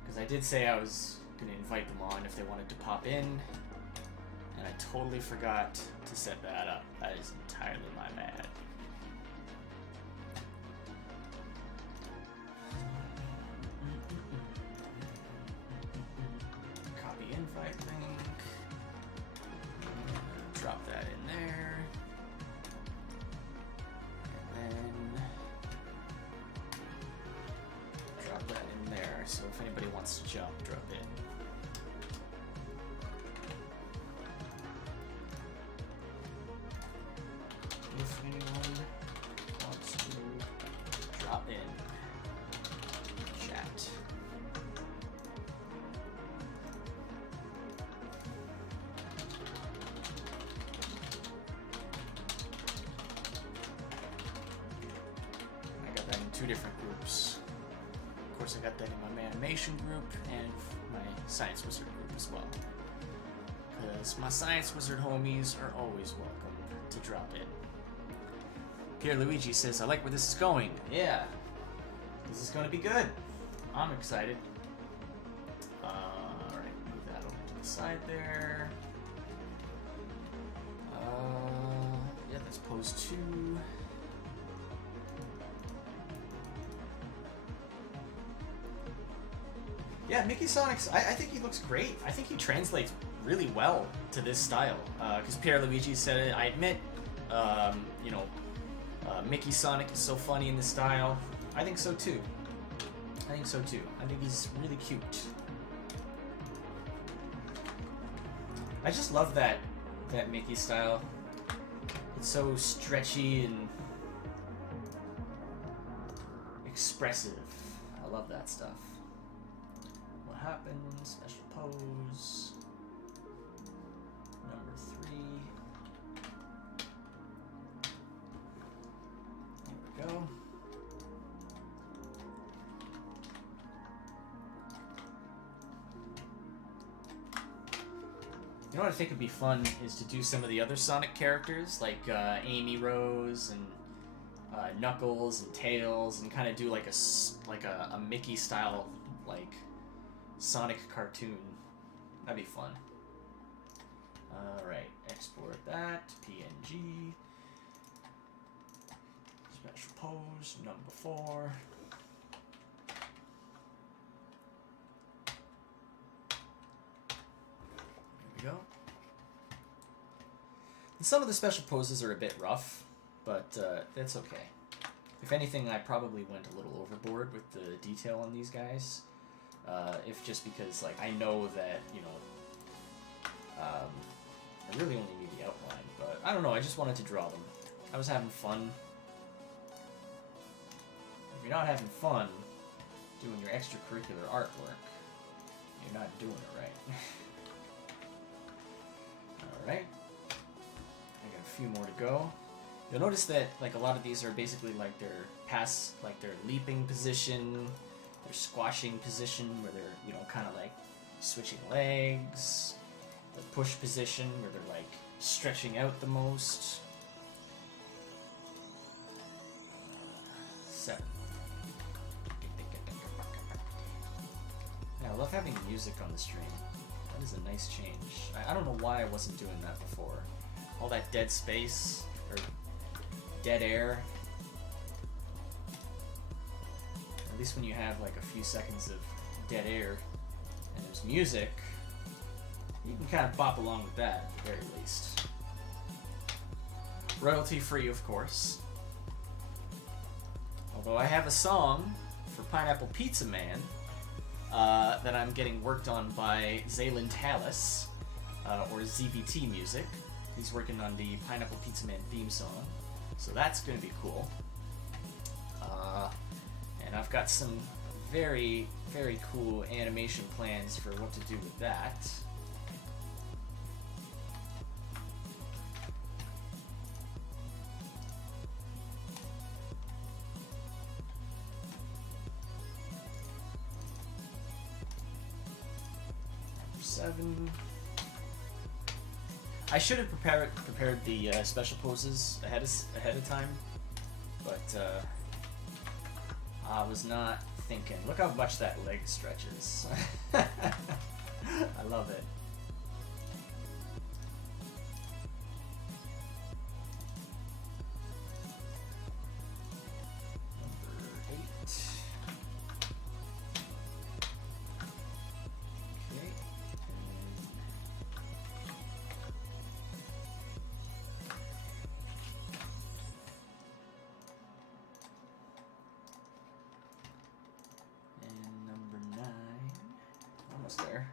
Because I did say I was going to invite them on if they wanted to pop in, and I totally forgot to set that up. That is entirely my bad. Copy invite link. Drop that in there. And then drop that in there. So if anybody wants to jump, drop in. If anyone wants to drop in, chat. I got that in 2 different groups. Of course, I got that in my MANimation group and my Science Wizard group as well. Because my Science Wizard homies are always welcome to drop in. Pierre Luigi says, I like where this is going. Yeah, this is going to be good. I'm excited. Alright, move that over to the side there. Yeah, that's pose 2. Yeah, Mickey Sonic's, I think he looks great. I think he translates really well to this style. Because Pierre Luigi said it, I admit, you know, Mickey Sonic is so funny in this style. I think so too. I think he's really cute. I just love that Mickey style. It's so stretchy and expressive. I love that stuff. What happened? Special pose. Number 3. There we go. You know what I think would be fun is to do some of the other Sonic characters, like Amy Rose and Knuckles and Tails, and kind of do like a Mickey style like Sonic cartoon. That'd be fun. All right, export that PNG. Special pose number 4. There we go. And some of the special poses are a bit rough, but that's okay. If anything, I probably went a little overboard with the detail on these guys. If just because, like, I know that, you know, I really only need the outline, but I don't know, I just wanted to draw them. I was having fun. If you're not having fun doing your extracurricular artwork, you're not doing it right. Alright. I got a few more to go. You'll notice that, like, a lot of these are basically like their their leaping position, their squashing position, where they're, you know, kind of like switching legs, the push position, where they're like stretching out the most. 7. Yeah, I love having music on the stream. That is a nice change. I don't know why I wasn't doing that before. All that dead space, or dead air. At least when you have like a few seconds of dead air and there's music, you can kind of bop along with that at the very least. Royalty free, of course. Although I have a song for Pineapple Pizza Man that I'm getting worked on by Zaylin Tallis, or ZBT Music. He's working on the Pineapple Pizza Man theme song, so that's going to be cool. And I've got some very, very cool animation plans for what to do with that. 7. I should have prepared the special poses ahead of time, but I was not thinking. Look how much that leg stretches. I love it. There.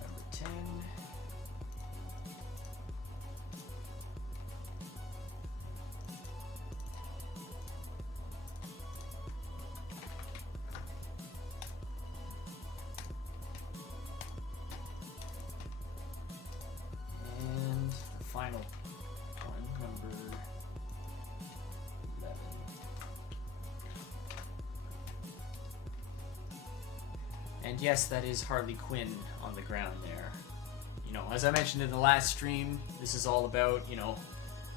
Number 10. Final one, number 11. And yes, that is Harley Quinn on the ground there. You know, as I mentioned in the last stream, this is all about, you know,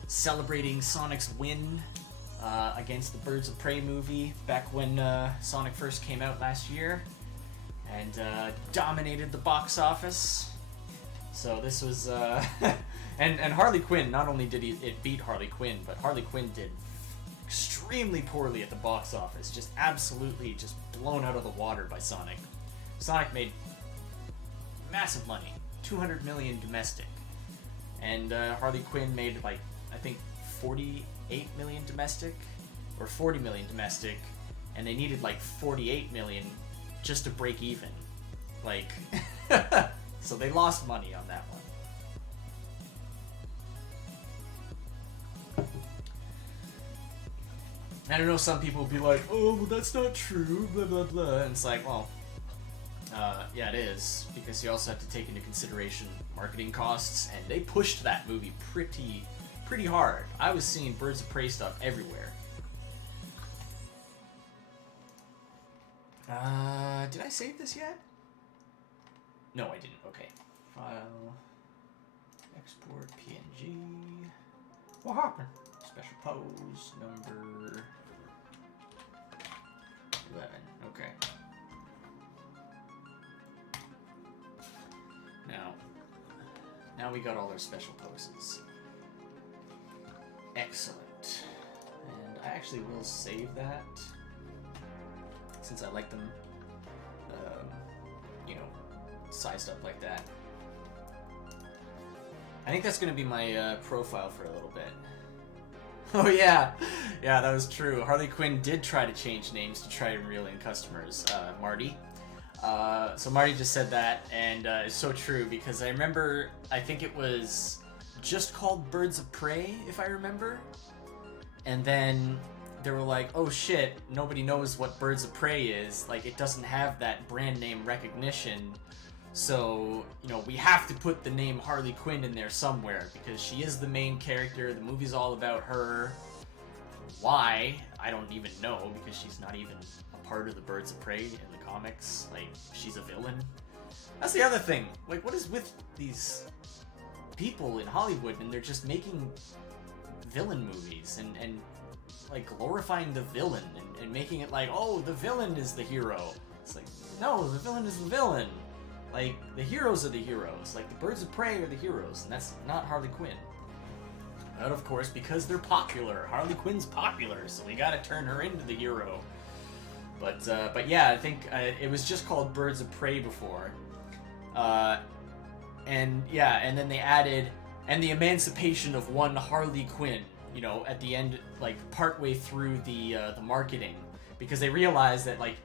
celebrating Sonic's win against the Birds of Prey movie back when Sonic first came out last year and dominated the box office. So this was, and Harley Quinn, not only did it beat Harley Quinn, but Harley Quinn did extremely poorly at the box office, just absolutely just blown out of the water by Sonic. Sonic made massive money, 200 million domestic, and Harley Quinn made like, I think 48 million domestic, or 40 million domestic, and they needed like 48 million just to break even. Like, so they lost money on that one. I don't know, some people will be like, oh, well, that's not true, blah, blah, blah. And it's like, well, yeah, it is, because you also have to take into consideration marketing costs, and they pushed that movie pretty hard. I was seeing Birds of Prey stuff everywhere. Did I save this yet? No, I didn't. Okay. File, export PNG. What happened? Special pose, number 11. Okay. Now we got all our special poses. Excellent. And I actually will save that, since I like them, you know, sized up like that. I think that's going to be my profile for a little bit. Oh yeah, yeah, that was true. Harley Quinn did try to change names to try and reel in customers. Marty. So Marty just said that, and it's so true, because I remember, I think it was just called Birds of Prey, if I remember. And then they were like, oh shit, nobody knows what Birds of Prey is. Like, it doesn't have that brand name recognition. So, you know, we have to put the name Harley Quinn in there somewhere, because she is the main character. The movie's all about her. Why? I don't even know, because she's not even a part of the Birds of Prey in the comics. Like, she's a villain. That's the other thing. Like, what is with these people in Hollywood, and they're just making villain movies and like glorifying the villain and making it like, oh, the villain is the hero. It's like, no, the villain is the villain. Like, the heroes are the heroes. Like, the Birds of Prey are the heroes, and that's not Harley Quinn. But of course, because they're popular, Harley Quinn's popular, so we gotta turn her into the hero. But yeah, I think it was just called Birds of Prey before. And yeah, and then they added, and the emancipation of one Harley Quinn, you know, at the end, like, partway through the marketing, because they realized that, like,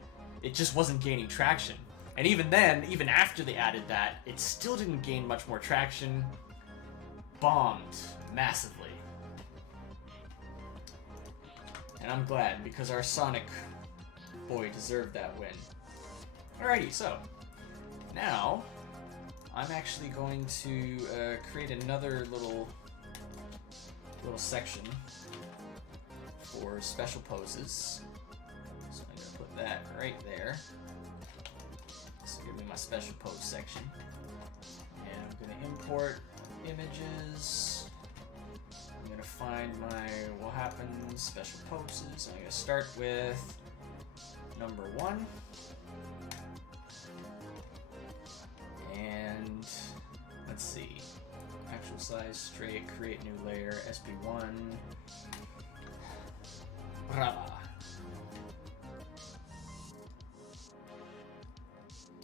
it just wasn't gaining traction. And even then, even after they added that, it still didn't gain much more traction. Bombed massively. And I'm glad, because our Sonic boy deserved that win. Alrighty, so now I'm actually going to create another little section for special poses. So I'm going to put that right there. This will give me my special pose section. And I'm going to import images. I'm going to find my what happens special poses. I'm going to start with number 1. And let's see. Actual size, straight, create new layer, SB1. Brava.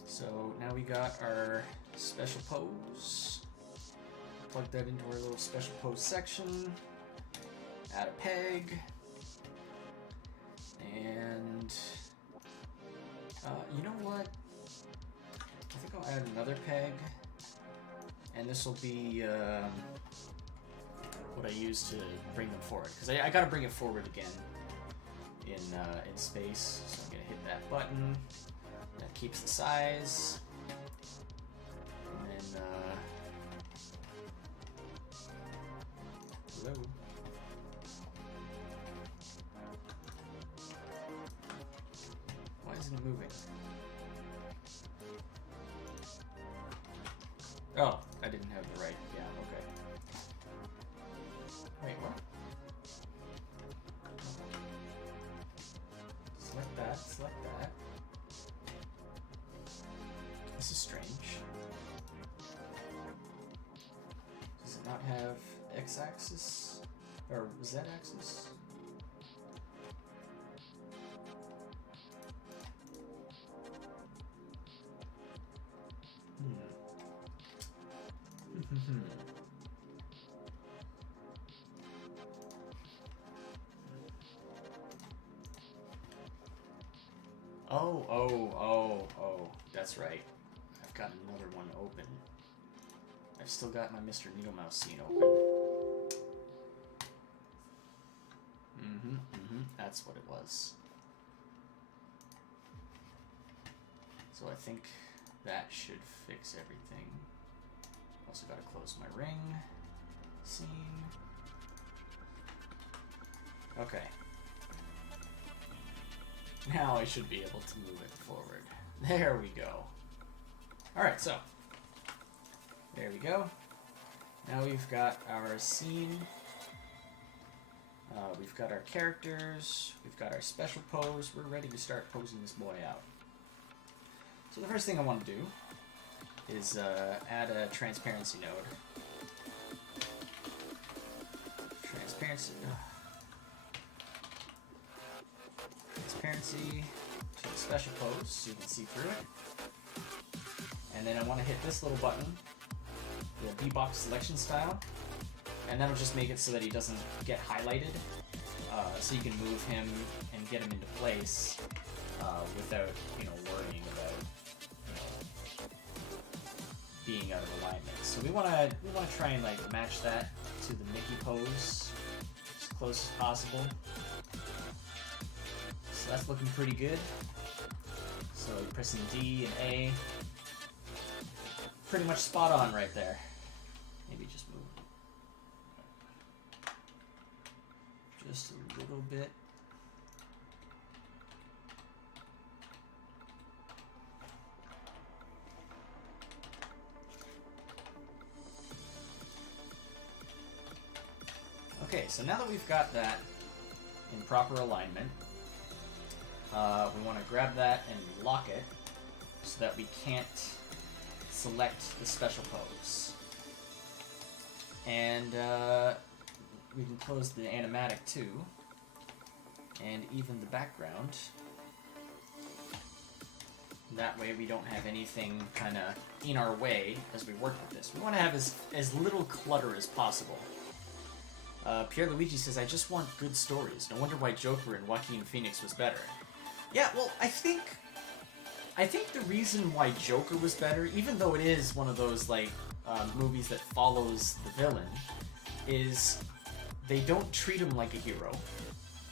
So now we got our special pose. Plug that into our little special pose section. Add a peg. And you know what? I think I'll add another peg. And this will be what I use to bring them forward. Because I gotta bring it forward again in space. So I'm gonna hit that button. That keeps the size. And then hello. Why isn't it moving? Oh, I didn't have the right. Yeah, okay. Wait, what? Select that, select that. This is strange. Does it not have x-axis? Or z-axis? Oh, that's right. I've got another one open. I've still got my Mr. NeedleMaus scene open. That's what it was. So I think that should fix everything. Also gotta close my ring scene. Okay. Now I should be able to move it forward. There we go. Alright, so. There we go. Now we've got our scene. We've got our characters. We've got our special pose. We're ready to start posing this boy out. So the first thing I want to do is add a transparency node. Transparency to the special pose so you can see through it. And then I want to hit this little button, the B-box selection style, and that'll just make it so that he doesn't get highlighted, so you can move him and get him into place without, worrying about being out of alignment. So we want to try and match that to the Mickey pose as close as possible. So that's looking pretty good. So pressing D and A, pretty much spot on right there. Maybe just move just a little bit. Okay, so now that we've got that in proper alignment, we want to grab that and lock it so that we can't select the special pose. And we can close the animatic too, and even the background. That way we don't have anything kind of in our way as we work with this. We want to have as little clutter as possible. Pierre Luigi says, I just want good stories. No wonder why Joker and Joaquin Phoenix was better. Yeah, well, I think the reason why Joker was better, even though it is one of those, movies that follows the villain, is they don't treat him like a hero.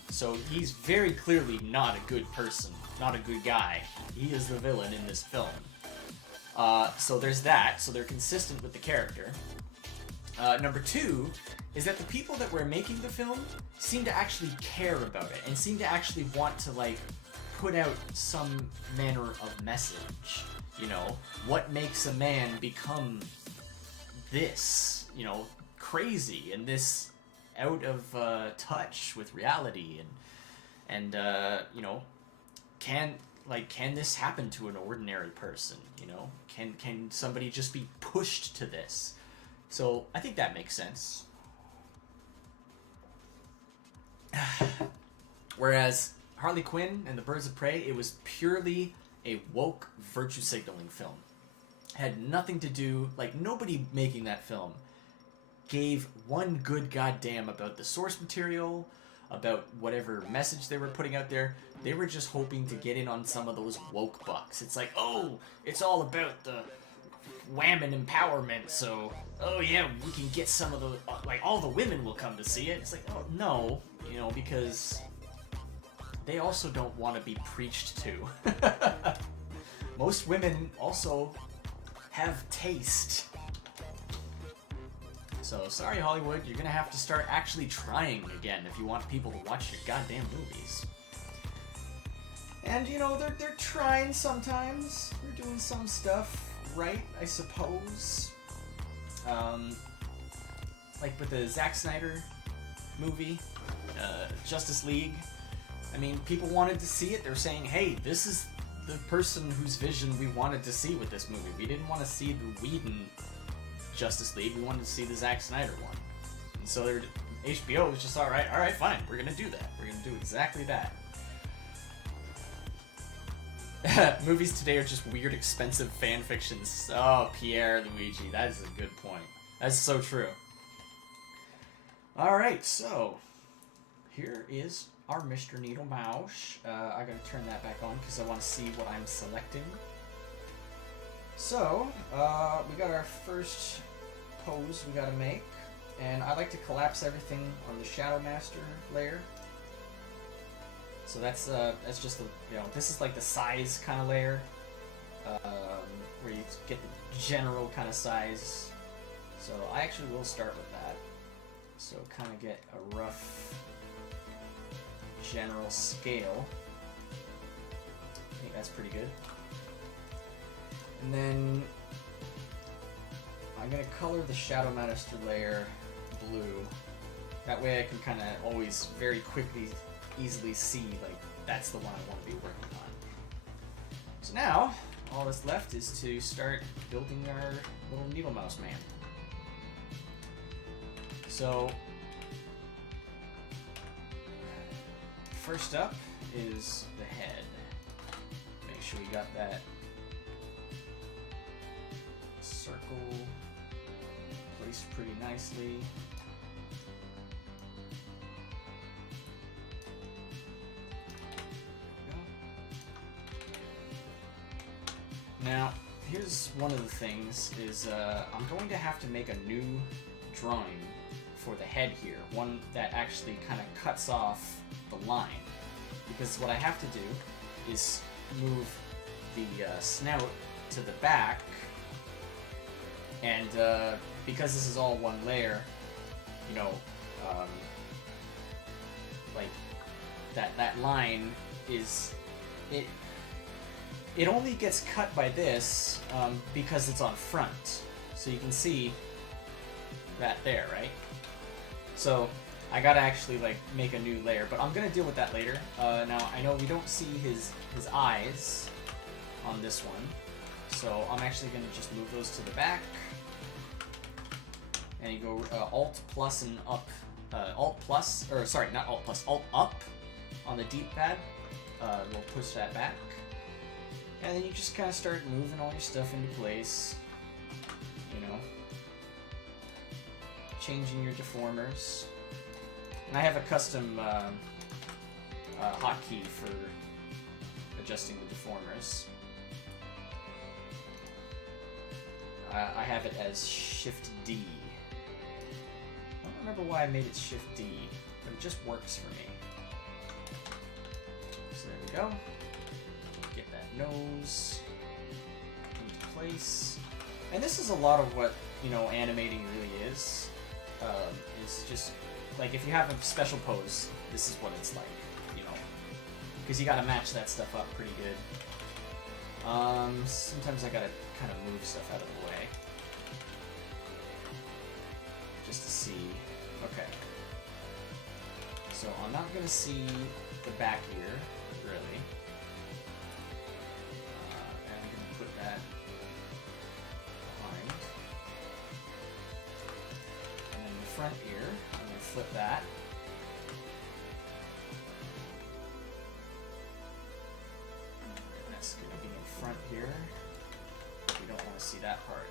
So he's very clearly not a good person, not a good guy. He is the villain in this film. So there's that. So they're consistent with the character. Number two is that the people that were making the film seem to actually care about it and seem to actually want to, like, put out some manner of message. You know, what makes a man become this, you know, crazy and this out of touch with reality, and you know, can this happen to an ordinary person? You know, can somebody just be pushed to this? So I think that makes sense. Whereas Harley Quinn and the Birds of Prey, it was purely a woke virtue signaling film. Had nothing to do, like, nobody making that film gave one good goddamn about the source material, about whatever message they were putting out there. They were just hoping to get in on some of those woke bucks. It's like, oh, it's all about the women empowerment, so, oh yeah, we can get some of the, like, all the women will come to see it. It's like, oh, no, you know, because they also don't want to be preached to. Most women also have taste. So, sorry Hollywood, you're gonna have to start actually trying again if you want people to watch your goddamn movies. And, you know, they're trying sometimes. They're doing some stuff right, I suppose. Like with the Zack Snyder movie, Justice League. I mean, people wanted to see it. They're saying, hey, this is the person whose vision we wanted to see with this movie. We didn't want to see the Whedon Justice League. We wanted to see the Zack Snyder one. And so HBO was just, alright, fine. We're going to do that. We're going to do exactly that. Movies today are just weird, expensive fan fictions. Oh, Pierre Luigi, that is a good point. That's so true. Alright, so here is our Mr. NeedleMaus. I gotta turn that back on because I want to see what I'm selecting. So, we got our first pose we gotta make, and I like to collapse everything on the Shadow Master layer. So that's just the, you know, this is like the size kind of layer, where you get the general kind of size. So I actually will start with that. So kind of get a rough general scale. I think that's pretty good. And then I'm gonna color the Shadow Master layer blue. That way I can kind of always very quickly, easily see, like, that's the one I want to be working on. So now, all that's left is to start building our little NeedleMaus man. So, first up is the head. Make sure we got that circle placed pretty nicely. Now, here's one of the things, is I'm going to have to make a new drawing for the head here, one that actually kind of cuts off the line, because what I have to do is move the snout to the back, and because this is all one layer, you know, like, that line is, it only gets cut by this because it's on front. So you can see that there, right? So I gotta actually, like, make a new layer, but I'm gonna deal with that later. Now I know we don't see his eyes on this one, so I'm actually gonna just move those to the back. And you go Alt plus and up, Alt plus, or sorry, not Alt plus, Alt up on the D-pad. We'll push that back. And then you just kind of start moving all your stuff into place, you know, changing your deformers. And I have a custom hotkey for adjusting the deformers. I have it as Shift D. I don't remember why I made it Shift D, but it just works for me. So there we go. Get that nose into place. And this is a lot of what, you know, animating really is. It's just, like, if you have a special pose, this is what it's like, you know. Because you gotta match that stuff up pretty good. Sometimes I gotta kind of move stuff out of the way. Just to see. Okay. So I'm not gonna see the back ear, really. And I'm gonna put that behind. And then the front ear, I'm gonna flip that. And that's gonna be in front here. We don't want to see that part.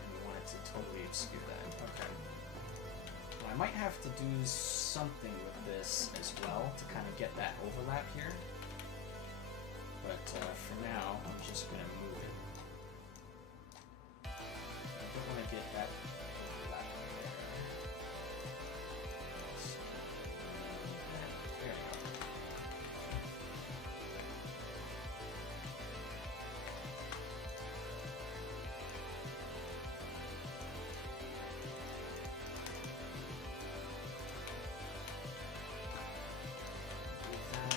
And we want it to totally obscure that. Okay. Well, I might have to do something with this as well to kind of get that overlap here. But for now, I'm just going to move it. I don't want to get that overlap right there. So, there we go.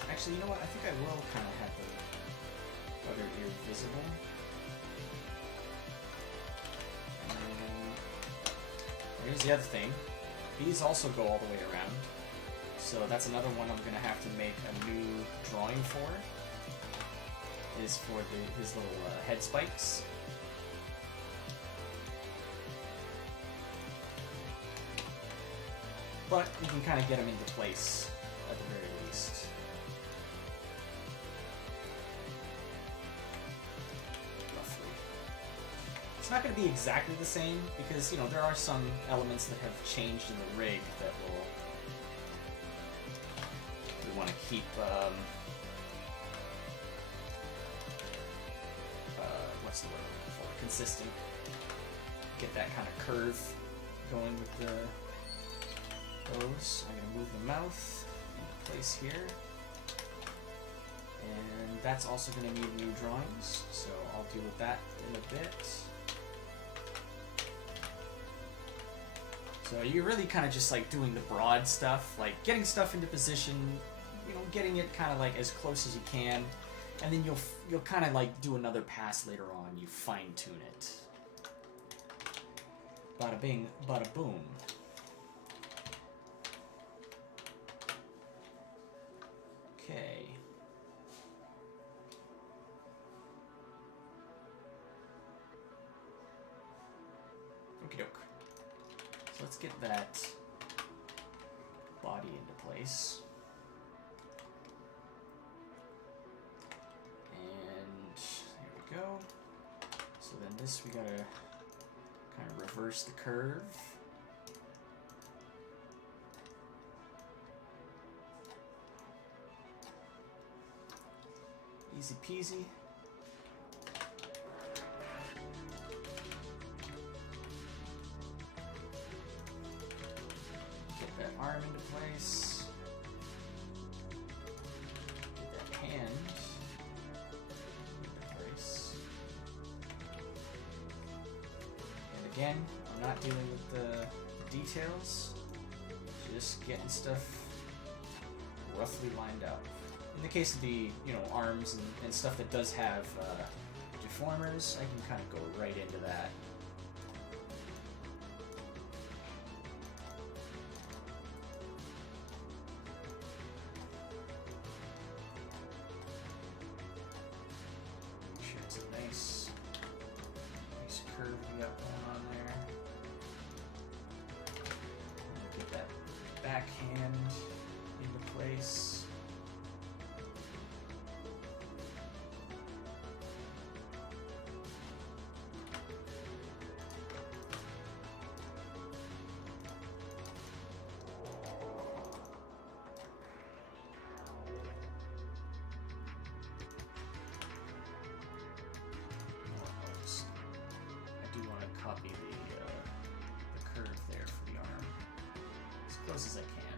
Actually, you know what? I think I will kind of have the other ear visible. And here's the other thing. These also go all the way around. So that's another one I'm going to have to make a new drawing for. Is for his little head spikes. But you can kind of get them into place at the very least. It's not going to be exactly the same because, you know, there are some elements that have changed in the rig that we want to keep what's the word I'm looking for? Consistent. Get that kind of curve going with those. I'm going to move the mouth into place here. And that's also going to need new drawings, so I'll deal with that in a bit. So you're really kind of just like doing the broad stuff, like getting stuff into position, you know, getting it kind of like as close as you can, and then you'll kind of like do another pass later on. You fine tune it. Bada bing, bada boom. Okay. Okie doke. So let's get that body into place. And there we go. So then this we gotta kind of reverse the curve. Easy peasy. Get that arm into place. Get that hand into place. And again, I'm not dealing with the details, just getting stuff roughly lined up. In the case of the, you know, arms and stuff that does have deformers, I can kind of go right into that. Make sure it's a nice curve we got going on there. And get that backhand into place. Copy the curve there for the arm as close as I can.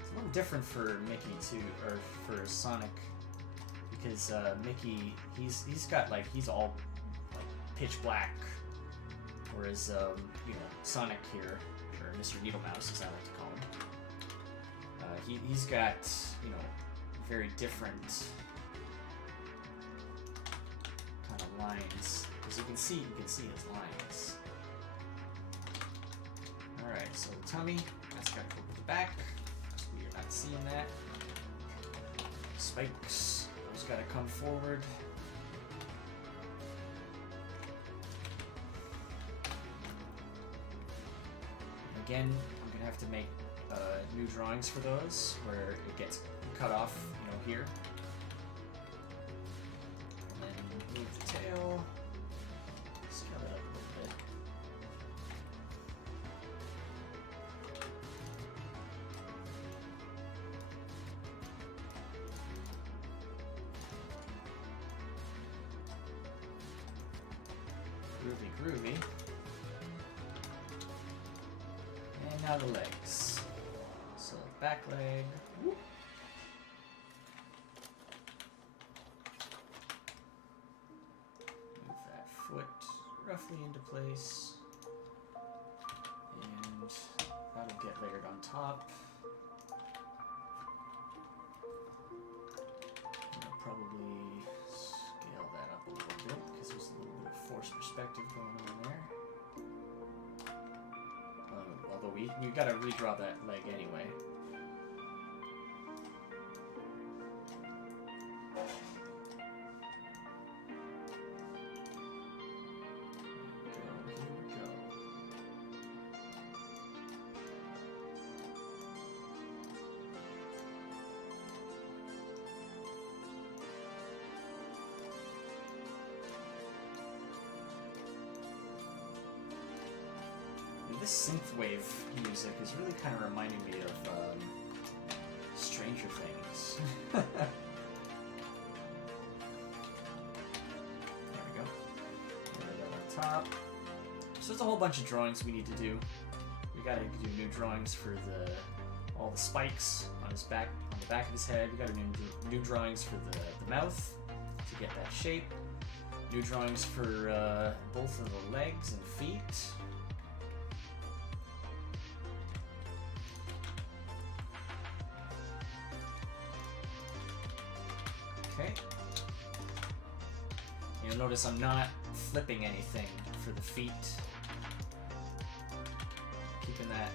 It's a little different for Mickey too, or for Sonic, because Mickey, he's got like, he's all like pitch black, whereas you know, Sonic here, or Mr. NeedleMaus as I like to call him, he's got, you know, very different kind of lines, because you can see his lines. All right, so the tummy, that's got to go with the back. We are not seeing that. Spikes, those got to come forward. And again, I'm gonna have to make new drawings for those where it gets cut off, you know, here. And then move the tail. Scale it up a little bit. Groovy. And now the legs. So back leg. Whoop. Move that foot roughly into place. And that'll get layered on top. I'll probably scale that up a little bit because there's a little bit of forced perspective going on there. Although we gotta redraw that leg anyway. Here we go. This synthwave music is really kind of reminding me of Stranger Things. There we go. Lay that on top. So there's a whole bunch of drawings we need to do. We gotta do new drawings for all the spikes on his back, on the back of his head. We gotta do new drawings for the mouth to get that shape. New drawings for both of the legs and feet. Okay. You'll notice I'm not flipping anything for the feet. Keeping that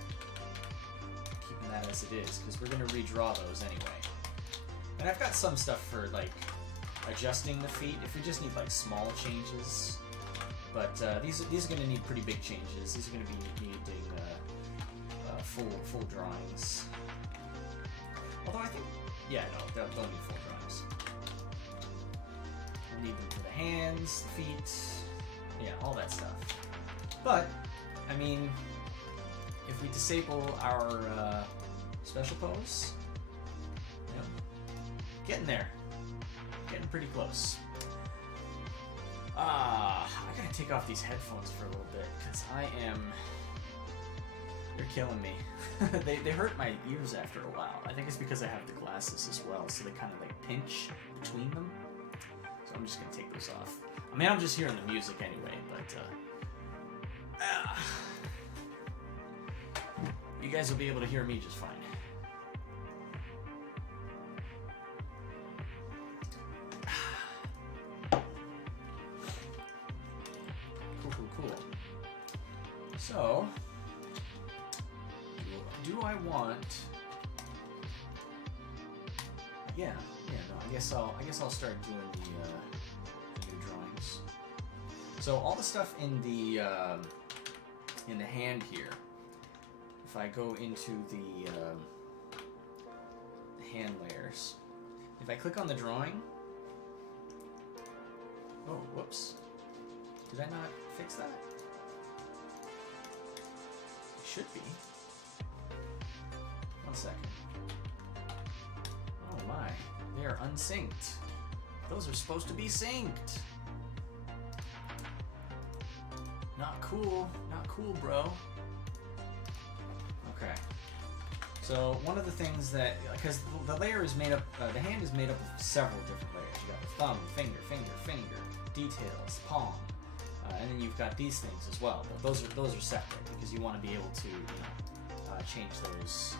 as it is, because we're gonna redraw those anyway. And I've got some stuff for like adjusting the feet if we just need like small changes. But these are gonna need pretty big changes. These are gonna be needing full drawings. Although I think, yeah, no, they'll need full drawings. We'll need them for the hands, the feet, yeah, all that stuff. But, I mean, if we disable our special pose, you know, getting there. Getting pretty close. I gotta take off these headphones for a little bit, because they're killing me. they hurt my ears after a while. I think it's because I have the glasses as well, so they kind of like pinch between them. So I'm just gonna take those off. I mean, I'm just hearing the music anyway, but you guys will be able to hear me just fine. Cool. So, do I want? Yeah. No, I guess I'll start doing the new drawings. So all the stuff in the hand here. If I go into the hand layers, if I click on the drawing. Oh, whoops. Did I not fix that? It should be. 1 second. Oh my, they are unsynced. Those are supposed to be synced. Not cool, bro. Okay. So one of the things that, because the layer is made up, the hand is made up of several different layers. You got the thumb, finger, details, palm, and then you've got these things as well. But those are separate because you want to be able to, change those,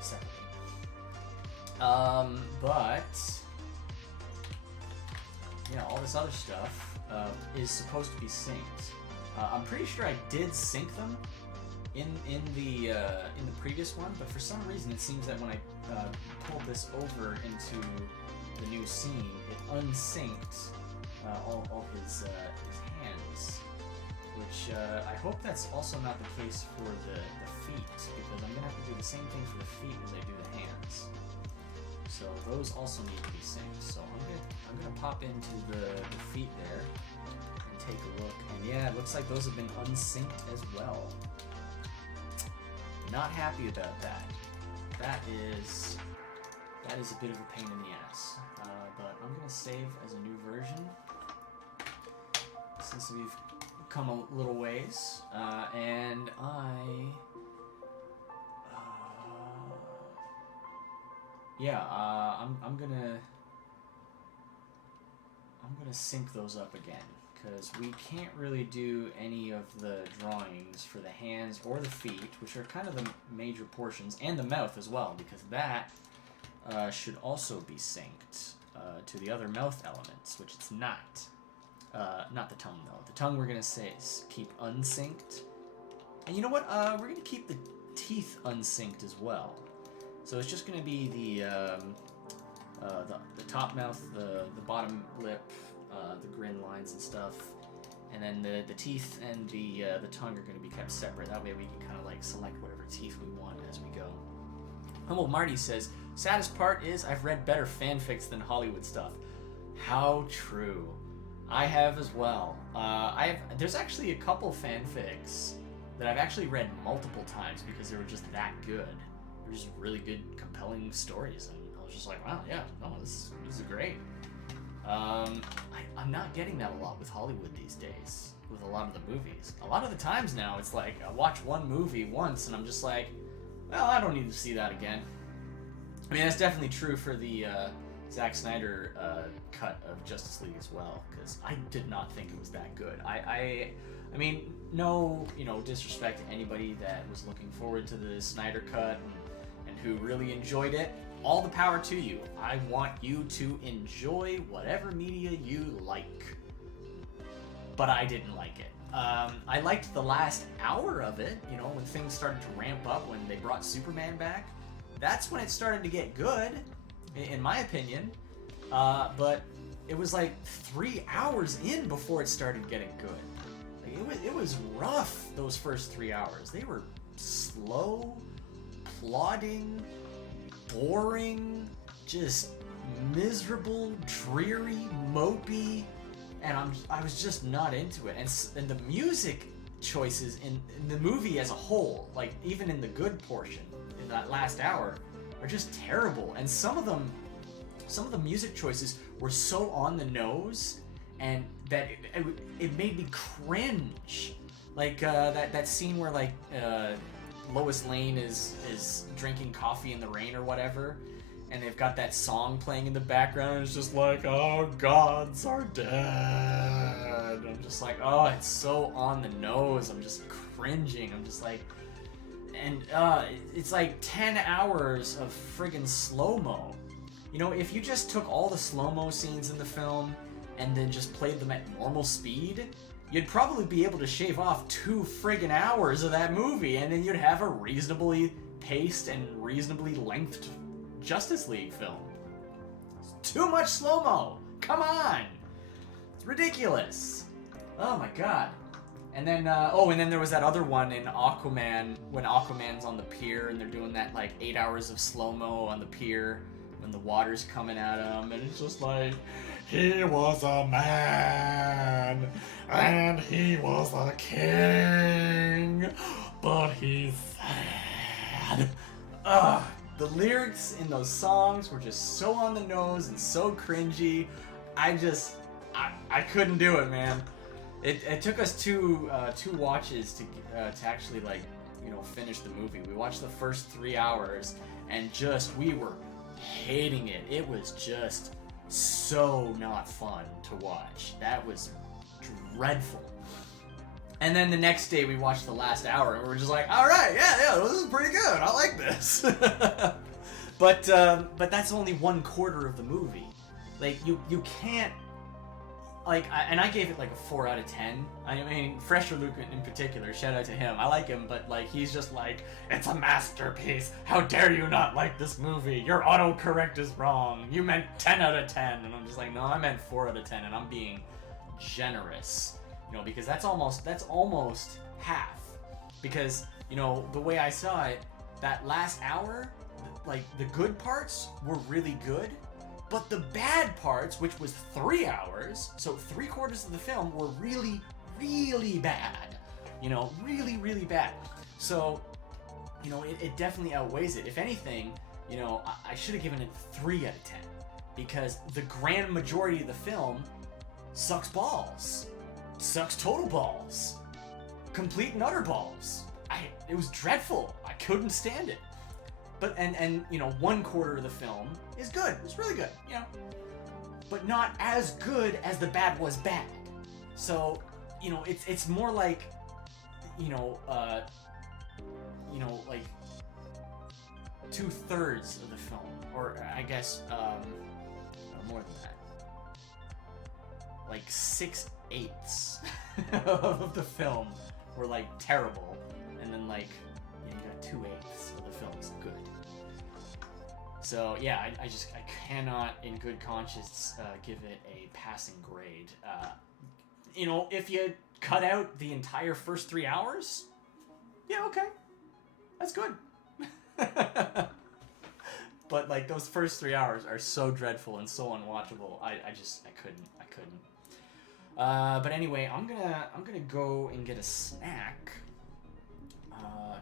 separately. But all this other stuff is supposed to be synced. I'm pretty sure I did sync them in the previous one, but for some reason it seems that when I pulled this over into the new scene, it unsynced all his hands, which I hope that's also not the case for the feet, because I'm gonna have to do the same thing for the feet as I do the hands. So those also need to be synced. So I'm gonna pop into the feet there and take a look, and yeah, it looks like those have been unsynced as well. Not happy about that. That is a bit of a pain in the ass. But I'm gonna save as a new version since we've come a little ways, and I'm gonna sync those up again, because we can't really do any of the drawings for the hands or the feet, which are kind of the major portions, and the mouth as well, because that should also be synced to the other mouth elements, which it's not. Not the tongue, though. The tongue we're going to keep unsynced. And you know what? We're going to keep the teeth unsynced as well. So it's just going to be the top mouth, the bottom lip, the grin lines and stuff, and then the teeth and the tongue are going to be kept separate. That way we can kind of like select whatever teeth we want as we go. Humble Marty says, saddest part is I've read better fanfics than Hollywood stuff. How true. I have as well. There's actually a couple fanfics that I've actually read multiple times because they were just that good. They were just really good, compelling stories, and I was just like, wow, yeah, no, this is great. I'm not getting that a lot with Hollywood these days, with a lot of the movies. A lot of the times now, it's like, I watch one movie once, and I'm just like, well, I don't need to see that again. I mean, that's definitely true for the Zack Snyder cut of Justice League as well, because I did not think it was that good. I mean, no, disrespect to anybody that was looking forward to the Snyder cut and who really enjoyed it. All the power to you. I want you to enjoy whatever media you like. But I didn't like it. I liked the last hour of it, when things started to ramp up, when they brought Superman back. That's when it started to get good, in my opinion. But it was like 3 hours in before it started getting good. Like, it was rough, those first 3 hours. They were slow, plodding, boring, just miserable, dreary, mopey, and I was just not into it. And the music choices in the movie as a whole, like even in the good portion, in that last hour, are just terrible. And some of the music choices were so on the nose, and that it made me cringe. Like that scene where like Lois Lane is drinking coffee in the rain or whatever, and they've got that song playing in the background, and it's just like, oh, gods are dead. I'm just like, oh, it's so on the nose. I'm just cringing. I'm just like, and it's like 10 hours of friggin' slow-mo. If you just took all the slow-mo scenes in the film and then just played them at normal speed, you'd probably be able to shave off 2 friggin' hours of that movie, and then you'd have a reasonably paced and reasonably lengthed Justice League film. It's too much slow-mo! Come on! It's ridiculous! Oh my god. And then, and then there was that other one in Aquaman, when Aquaman's on the pier, and they're doing that, like, 8 hours of slow-mo on the pier, when the water's coming at him, and it's just like, he was a man, and he was a king, but he's sad. Ugh. The lyrics in those songs were just so on the nose and so cringy. I couldn't do it, man. It took us two watches to actually like finish the movie. We watched the first 3 hours, and we were hating it. It was just so not fun to watch. That was dreadful. And then the next day we watched the last hour, and we were just like, all right, yeah, this is pretty good. I like this. But that's only 1/4 of the movie. Like, you can't, like, and I gave it like a 4 out of 10. I mean, Fresher Luke in particular, shout out to him. I like him, but like, he's just like, it's a masterpiece. How dare you not like this movie? Your autocorrect is wrong. You meant 10 out of 10. And I'm just like, no, I meant 4 out of 10, and I'm being generous. Because that's almost half. Because, the way I saw it, that last hour, like, the good parts were really good, but the bad parts, which was 3 hours, so 3/4 of the film, were really, really bad. Really, really bad. So, it definitely outweighs it. If anything, I should have given it 3 out of 10, because the grand majority of the film sucks balls. Sucks total balls. Complete and utter balls. It was dreadful. I couldn't stand it. But, and 1/4 of the film is good. It's really good, But not as good as the bad was bad. So, it's more like, like 2/3 of the film. Or, I guess, more than that. Like 6/8 of the film were like terrible, and then like you got 2/8 of the film's good. So yeah, I cannot in good conscience give it a passing grade. If you cut out the entire first 3 hours, yeah, okay, that's good. But like those first 3 hours are so dreadful and so unwatchable. I couldn't. But anyway, I'm gonna go and get a snack,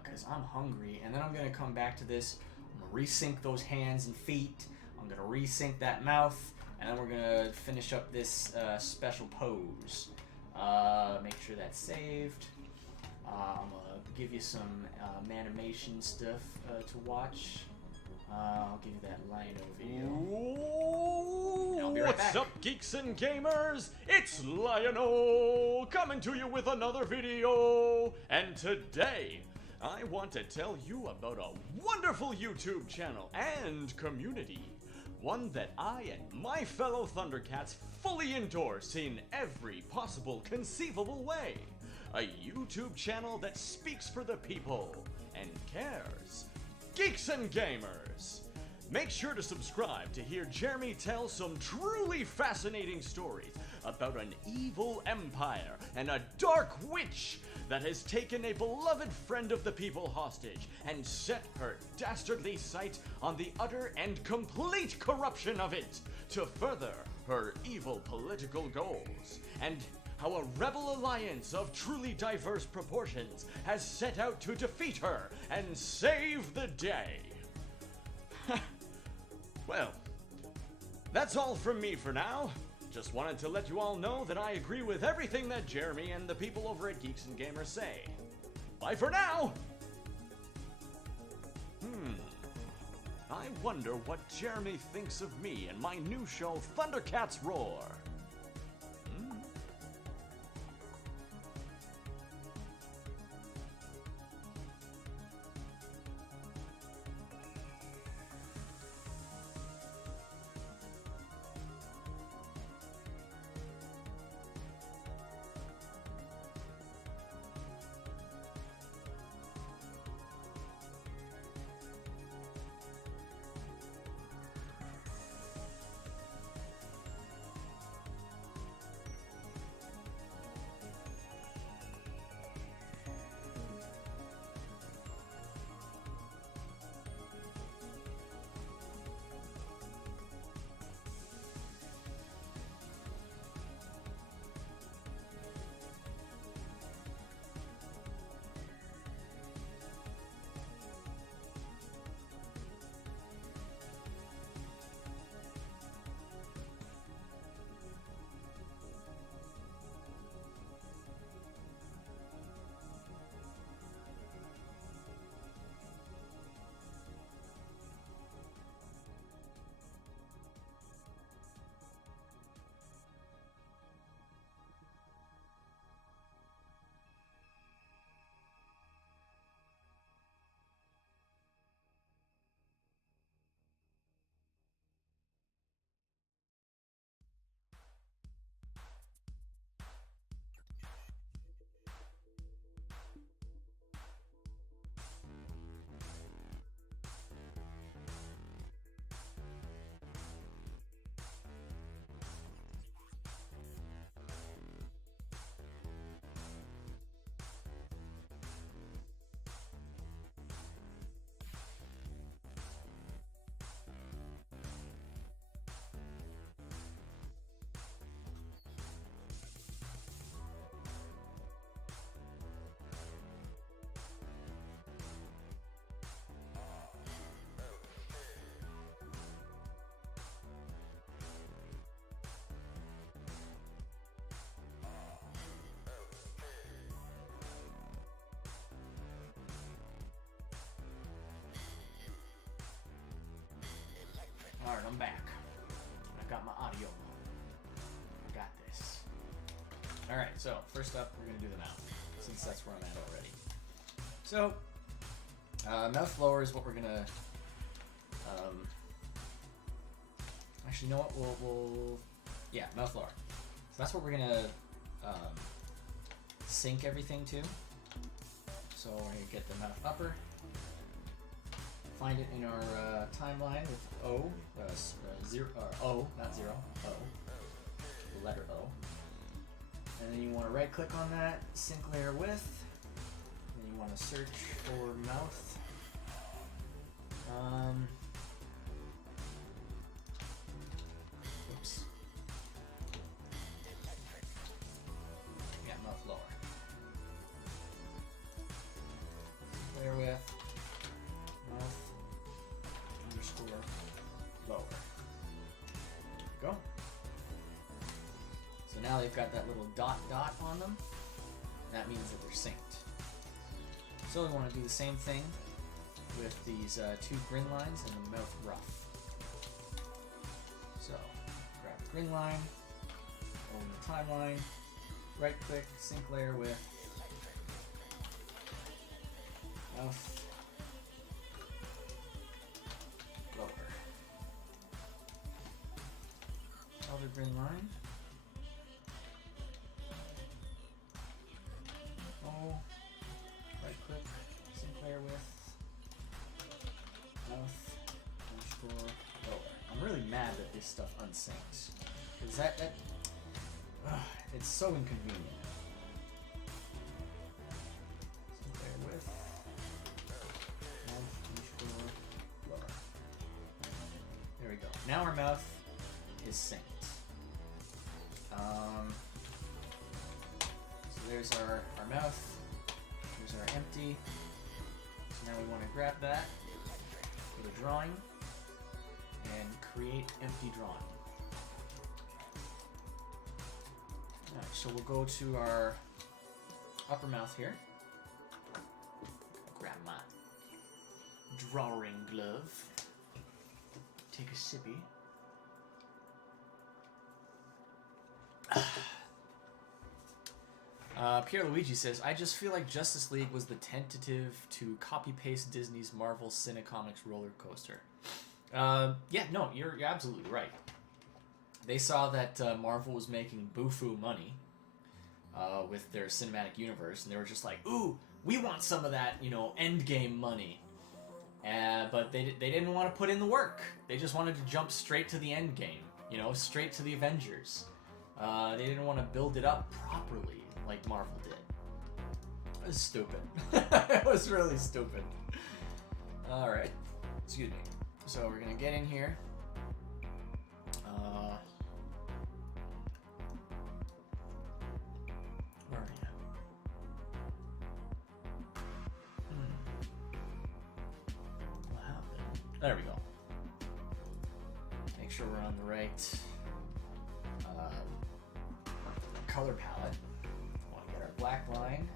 cause I'm hungry, and then I'm gonna come back to this. I'm gonna resync those hands and feet. I'm gonna resync that mouth, and then we're gonna finish up this special pose. Make sure that's saved. I'm gonna give you some MANimation stuff to watch. I'll give you that Lion-O video. And I'll be right back. What's up, geeks and gamers? It's Lion-O coming to you with another video. And today, I want to tell you about a wonderful YouTube channel and community. One that I and my fellow Thundercats fully endorse in every possible conceivable way. A YouTube channel that speaks for the people and cares. Geeks and gamers! Make sure to subscribe to hear Jeremy tell some truly fascinating stories about an evil empire and a dark witch that has taken a beloved friend of the people hostage and set her dastardly sight on the utter and complete corruption of it to further her evil political goals, and how a rebel alliance of truly diverse proportions has set out to defeat her and save the day. Well, that's all from me for now. Just wanted to let you all know that I agree with everything that Jeremy and the people over at Geeks and Gamers say. Bye for now! I wonder what Jeremy thinks of me and my new show, Thundercats Roar. I'm back. I got my audio. I got this. Alright, so first up, we're going to do the mouth, since that's where I'm at already. So, mouth lower is what we're going to... actually, you know what? We'll... Yeah, mouth lower. So that's what we're going to sync everything to. So we're going to get the mouth upper. Find it in our timeline with O, O, not zero, O, the letter O. And then you want to right click on that, sync layer with, and then you want to search for mouth. Oops. Yeah, mouth lower. Layer with, mouth. Underscore lower. There we go. So now they've got that little dot on them. That means that they're synced. So we want to do the same thing with these two grin lines and the mouth rough. So grab the grin line, open the timeline, right click, sync layer with mouth. Other grin line. Oh, right click, sync layer with mouth underscore lower. I'm really mad that this stuff unsyncs. Cause that it's so inconvenient. Sync layer with mouth underscore lower. There we go. Now our mouth is synced. So there's our mouth, there's our empty. So now we want to grab that, go to drawing, and create empty drawing. Alright, so we'll go to our upper mouth here. Grab my drawing glove, take a sippy. Pierre Luigi says, I just feel like Justice League was the tentative to copy-paste Disney's Marvel Cinecomics roller coaster. Yeah, no, you're absolutely right. They saw that Marvel was making bufu money with their cinematic universe, and they were just like, ooh, we want some of that, you know, endgame money. But they didn't want to put in the work. They just wanted to jump straight to the endgame, you know, straight to the Avengers. They didn't want to build it up properly like Marvel did. It was stupid. It was really stupid. Alright. Excuse me. So we're going to get in here. Where are you? What happened? There we go. Make sure we're on the right color palette. We want to get our black line,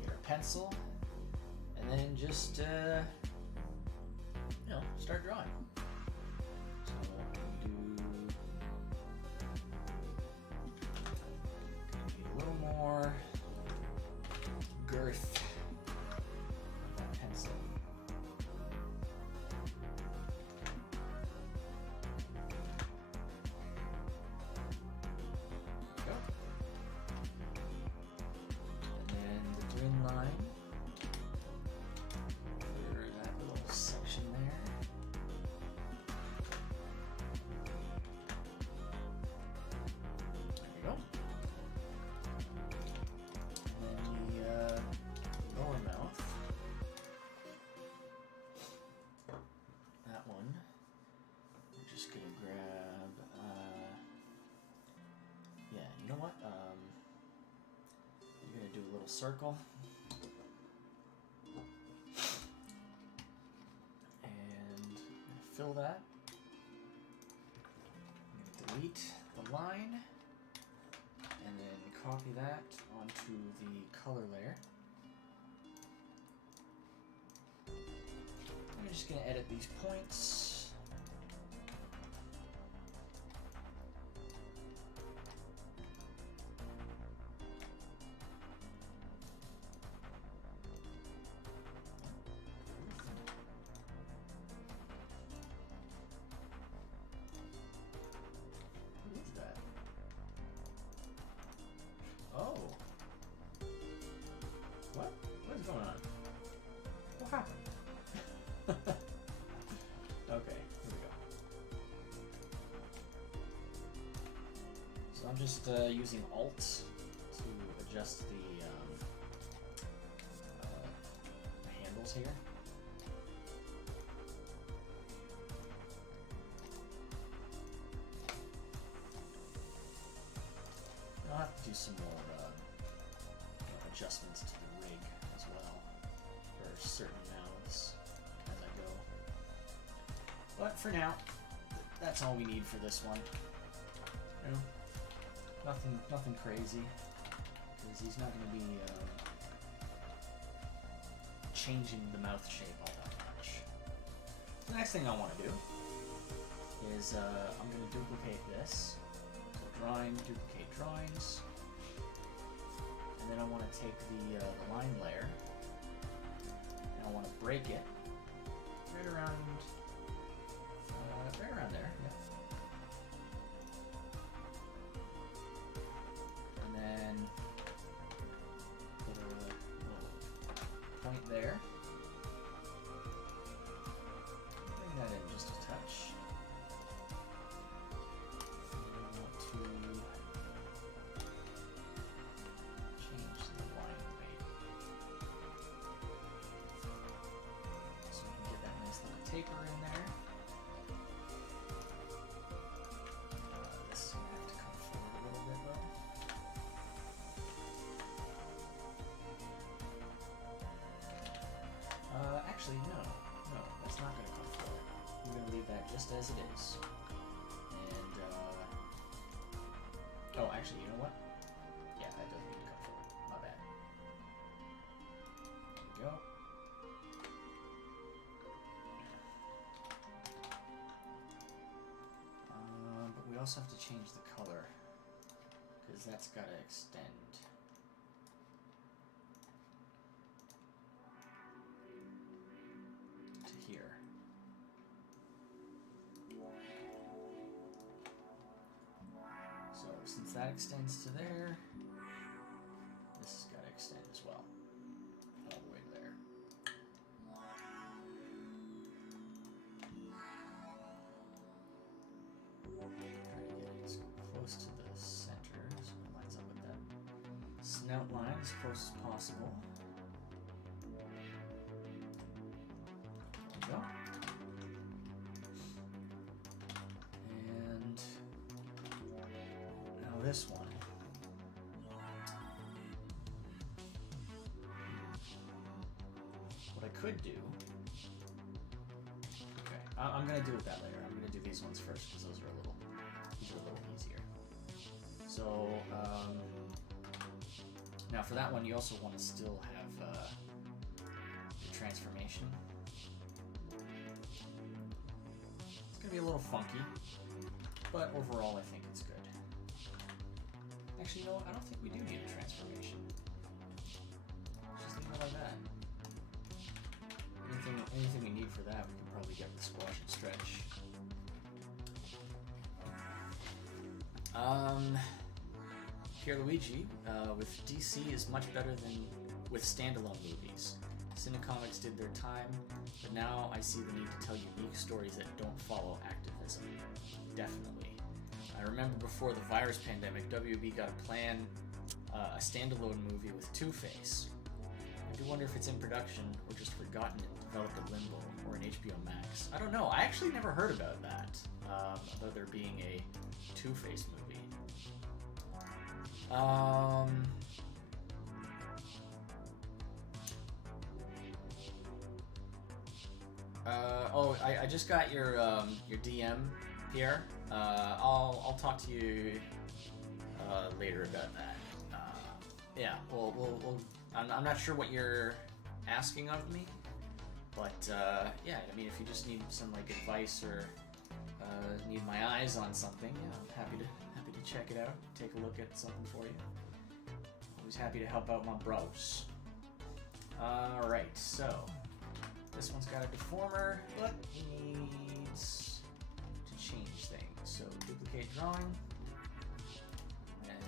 get our pencil, and then just you know, start drawing. So need a little more girth with that pencil. Circle and fill that. I'm going to delete the line and then copy that onto the color layer. I'm just going to edit these points. is going on? What happened? Okay, here we go. So I'm just using Alt to adjust the handles here. I'll have to do some more adjustments to the rig as well for certain mouths as I go. But for now, that's all we need for this one. You know, nothing crazy, because he's not going to be changing the mouth shape all that much. The next thing I want to do is I'm going to duplicate this. So drawing, duplicate drawings, and then I want to take the line layer and I want to break it right around there. Yeah. And then put a little point there. Bring that in just a touch. And I want to change the line weight so we can get that nice little taper in there. This is going to have to come forward a little bit though. Actually, no, that's not going to come forward. I'm going to leave that just as it is. And, oh, actually, you know what? Yeah, that does need to come forward. My bad. There we go. But we also have to change the color, because that's got to extend. To here. So since that extends to there, this has got to extend as well, all the way to there. Try to get it as close to the center so it lines up with that snout line as close as possible. There we go. And now this one. What I could do. Okay, I'm gonna do it that later. I'm gonna do these ones first because those are a little easier. So now for that one, you also want to still have the transformation. It's gonna be a little funky, but overall I think it's good. Actually, you know what? I don't think we do need a transformation. Just leave it like that. Anything we need for that, we can probably get with squash and stretch. Pierluigi with DC is much better than with standalone movies. Cinecomics did their time, but now I see the need to tell unique stories that don't follow activism. Definitely. I remember before the virus pandemic, WB got a plan, a standalone movie with Two-Face. I do wonder if it's in production or just forgotten and developed at Limbo or an HBO Max. I don't know. I actually never heard about that, about there being a Two-Face movie. I just got your DM, Pierre. I'll talk to you later about that. Yeah, I'm not sure what you're asking of me, but yeah, I mean, if you just need some like advice or need my eyes on something, yeah, I'm happy to check it out, take a look at something for you. Always happy to help out my bros. All right, so this one's got a deformer, but needs to change things. So duplicate drawing, and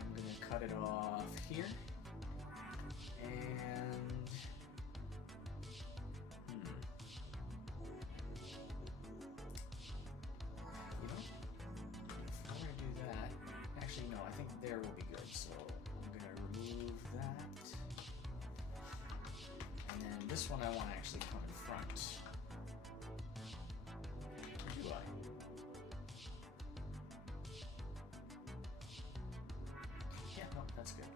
I'm gonna cut it off here, and this one I want to actually come in front. Or do I? Yeah, no, that's good.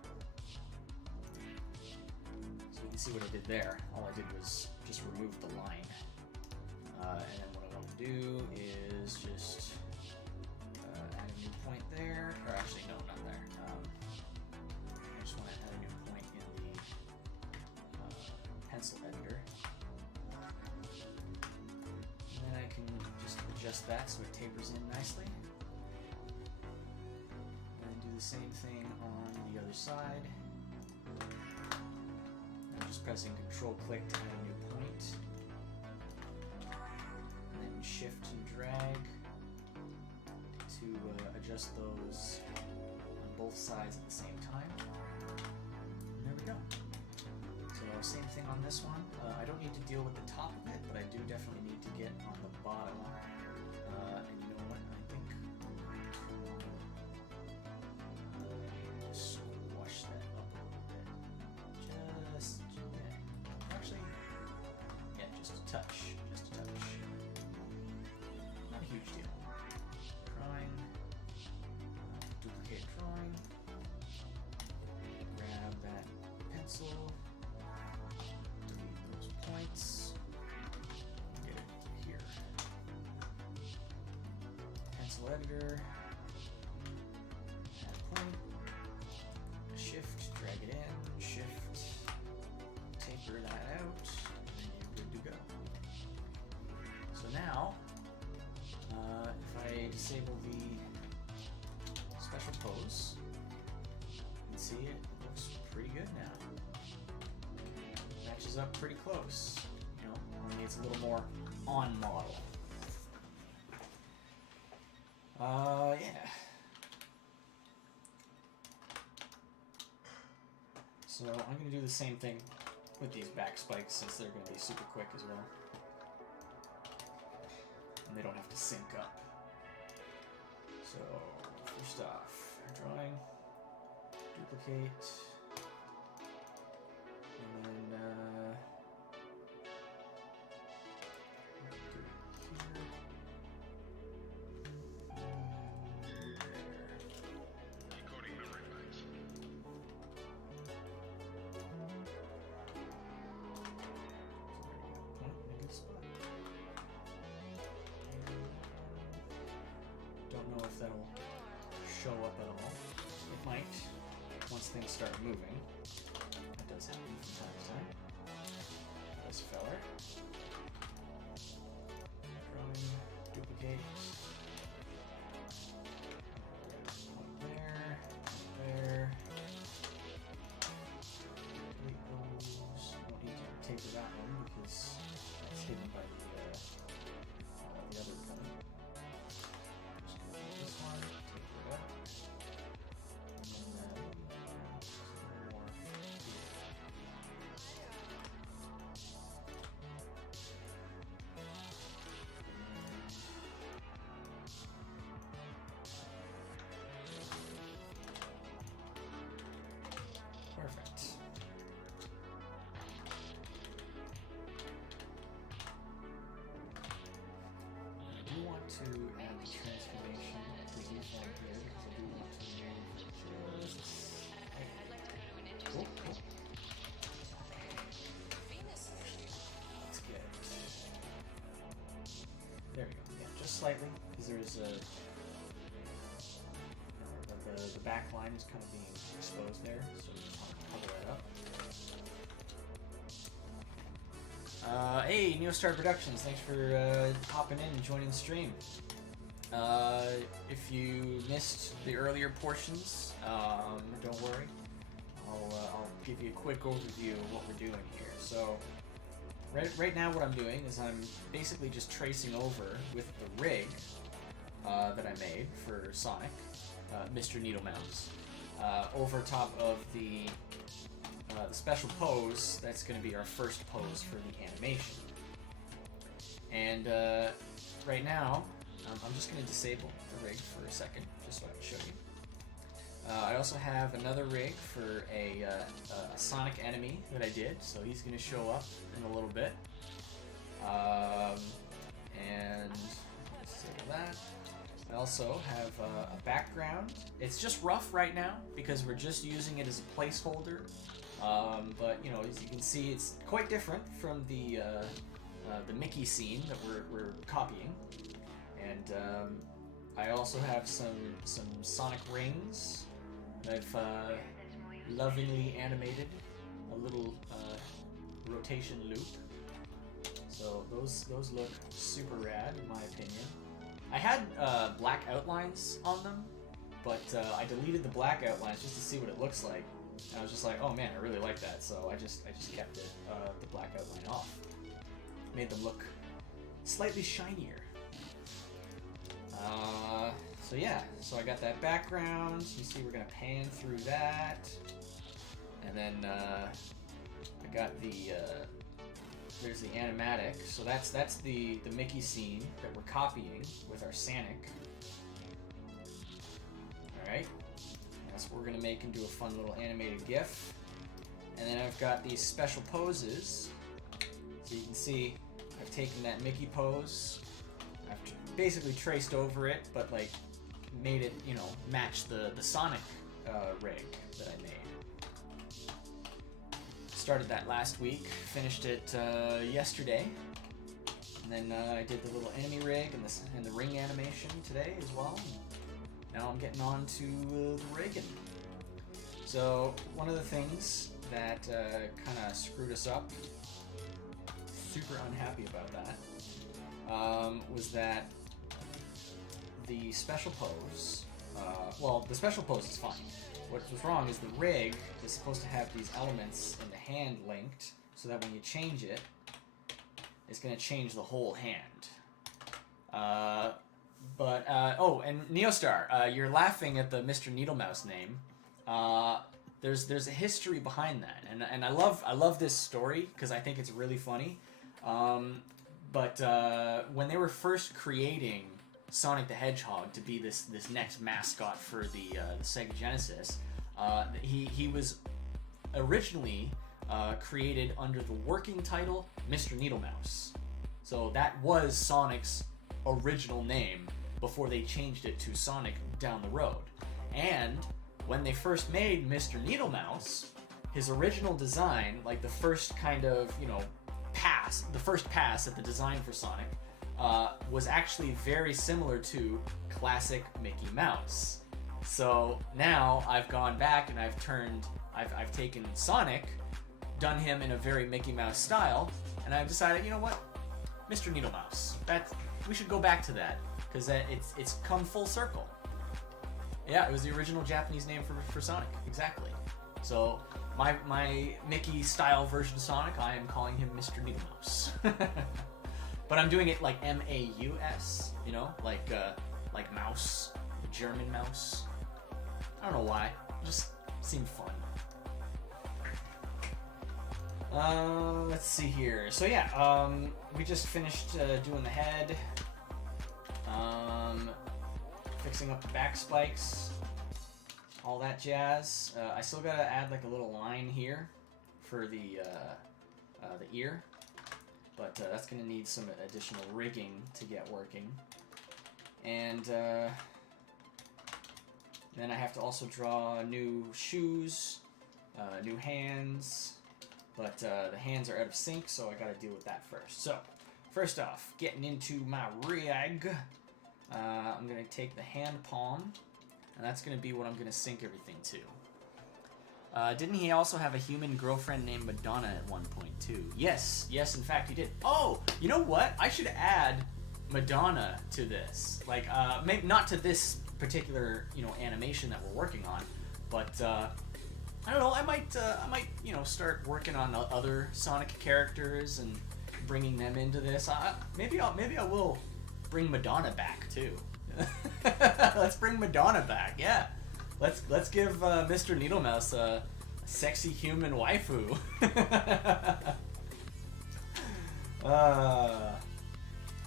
So you can see what I did there. All I did was just remove the line. And then what I want to do is just add a new point there. Or actually, no, not there. I just want to add a new point in the pencil editor. And then I can just adjust that so it tapers in nicely. And do the same thing on the other side. I'm just pressing Control-click to add a new point. And then Shift and drag to adjust those on both sides at the same time. And there we go. So same thing on this one. I don't need to deal with the top of it, but I do definitely need to get on the bottom. And you know what? I think squash that up a little bit. Actually, yeah, just a touch. Just a touch. Not a huge deal. Drawing. Duplicate drawing. Grab that pencil. Delete those points. Get it here. Pencil editor. Add a point. Shift, drag it in. Shift. Taper that out. And you're good to go. So now, if I disable the special pose, you can see it looks pretty good now. Matches up pretty close, you know, only it's a little more on model. Yeah. So I'm going to do the same thing with these back spikes since they're going to be super quick as well. And they don't have to sync up. So, first off, drawing, duplicate, and then do it here. Decoding memory banks. Don't know if that'll show up at all. It might once things start moving. That does happen from time to time. This feller. Drawing, duplicate. Point there, there. Delete those. Don't need to taper that one because it's hidden by the other one. This one, take it up, and then some more here. Perfect. I do want to add the transformation to these one here because I do want to move just cool, cool. Let's get there we go. Yeah, just slightly because there's a the back line is kind of being exposed there, so we just want to cover that up. Hey, Neostar Productions, thanks for hopping in and joining the stream. If you missed the earlier portions, don't worry. I'll give you a quick overview of what we're doing here. So, right now what I'm doing is I'm basically just tracing over with the rig that I made for Sonic, Mr. NeedleMaus, over top of the special pose that's going to be our first pose for the animation. And right now, I'm just going to disable the rig for a second, just so I can show you. I also have another rig for a Sonic enemy that I did, so he's going to show up in a little bit. And save that. I also have a background. It's just rough right now because we're just using it as a placeholder. But you know, as you can see, it's quite different from the Mickey scene that we're copying. And I also have some Sonic rings that I've lovingly animated, a little rotation loop. So those look super rad in my opinion. I had black outlines on them, but I deleted the black outlines just to see what it looks like. And I was just like, oh man, I really like that, so I just kept it, the black outline off. Made them look slightly shinier. So yeah, so I got that background. You see we're gonna pan through that. And then I got the, there's the animatic. So that's the Mickey scene that we're copying with our Sonic. Alright. That's what we're gonna make into a fun little animated GIF. And then I've got these special poses. So you can see I've taken that Mickey pose. I've basically traced over it, but like made it, you know, match the Sonic rig that I made. Started that last week, finished it yesterday, and then I did the little enemy rig and the ring animation today as well. Now I'm getting on to the rigging. So one of the things that kind of screwed us up, super unhappy about that, was that the special pose, well, the special pose is fine. What was wrong is the rig is supposed to have these elements in the hand linked, so that when you change it, it's going to change the whole hand. Oh, and Neostar, you're laughing at the Mr. NeedleMaus name. There's a history behind that, and I love this story because I think it's really funny. But when they were first creating Sonic the Hedgehog to be this next mascot for the Sega Genesis, he was originally created under the working title Mr. NeedleMaus. So that was Sonic's original name before they changed it to Sonic down the road. And when they first made Mr. NeedleMaus, his original design, like the first kind of, you know, the first pass at the design for Sonic, was actually very similar to classic Mickey Mouse. So now I've gone back and I've taken Sonic, done him in a very Mickey Mouse style, and I've decided, you know what, Mr. NeedleMaus. We should go back to that because it's come full circle. Yeah, it was the original Japanese name for Sonic, exactly. So my Mickey style version of Sonic, I am calling him Mr. NeedleMaus. But I'm doing it like M-A-U-S, you know, like mouse, German mouse. I don't know why, it just seemed fun. Let's see here. So yeah, we just finished doing the head, fixing up the back spikes, all that jazz. I still gotta add like a little line here for the ear, but that's gonna need some additional rigging to get working. And then I have to also draw new shoes, new hands, but the hands are out of sync, so I gotta deal with that first. So, first off, getting into my rig, I'm gonna take the hand palm, and that's gonna be what I'm gonna sync everything to. Didn't he also have a human girlfriend named Madonna at one point too? Yes, in fact he did. Oh, you know what? I should add Madonna to this. Like, maybe not to this particular, you know, animation that we're working on, but I don't know. I might, you know, start working on other Sonic characters and bringing them into this. Maybe I will bring Madonna back too. Let's bring Madonna back. Yeah, let's give Mr. NeedleMaus a sexy human waifu.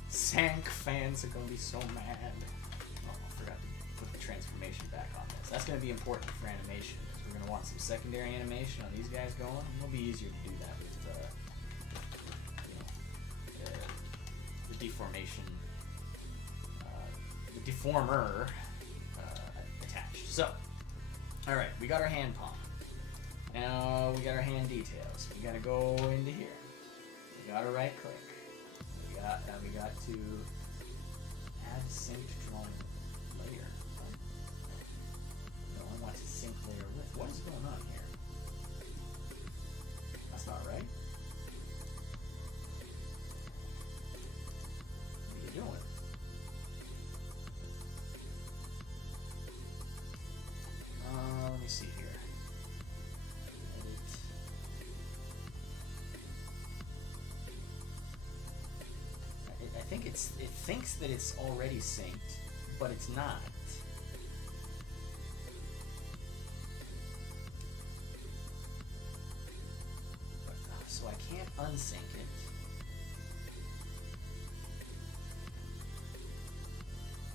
Sank fans are gonna be so mad. Oh, I forgot to put the transformation back on this. That's going to be important for animation. We're going to want some secondary animation on these guys going. It'll be easier to do that with the deformation, the deformer attached. So, all right, we got our hand palm. Now we got our hand details. We got to go into here. We got to right click. Now we got to add synced drawing layer. No, I want to sync layer with. What is going on here? That's not right. What are you doing? Let me see here. Edit. I think it thinks that it's already synced, but it's not. So I can't unsync it.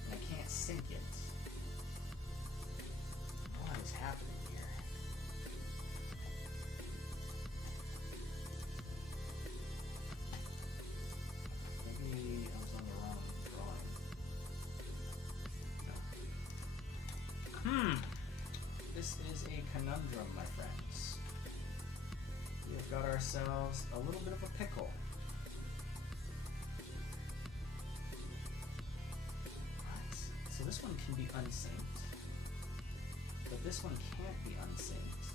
And I can't sync it. What is happening here? Maybe I was on the wrong drawing. No. This is a conundrum, my friends. We have got ourselves a little bit of a pickle. What? So this one can be unsynced, but this one can't be unsynced.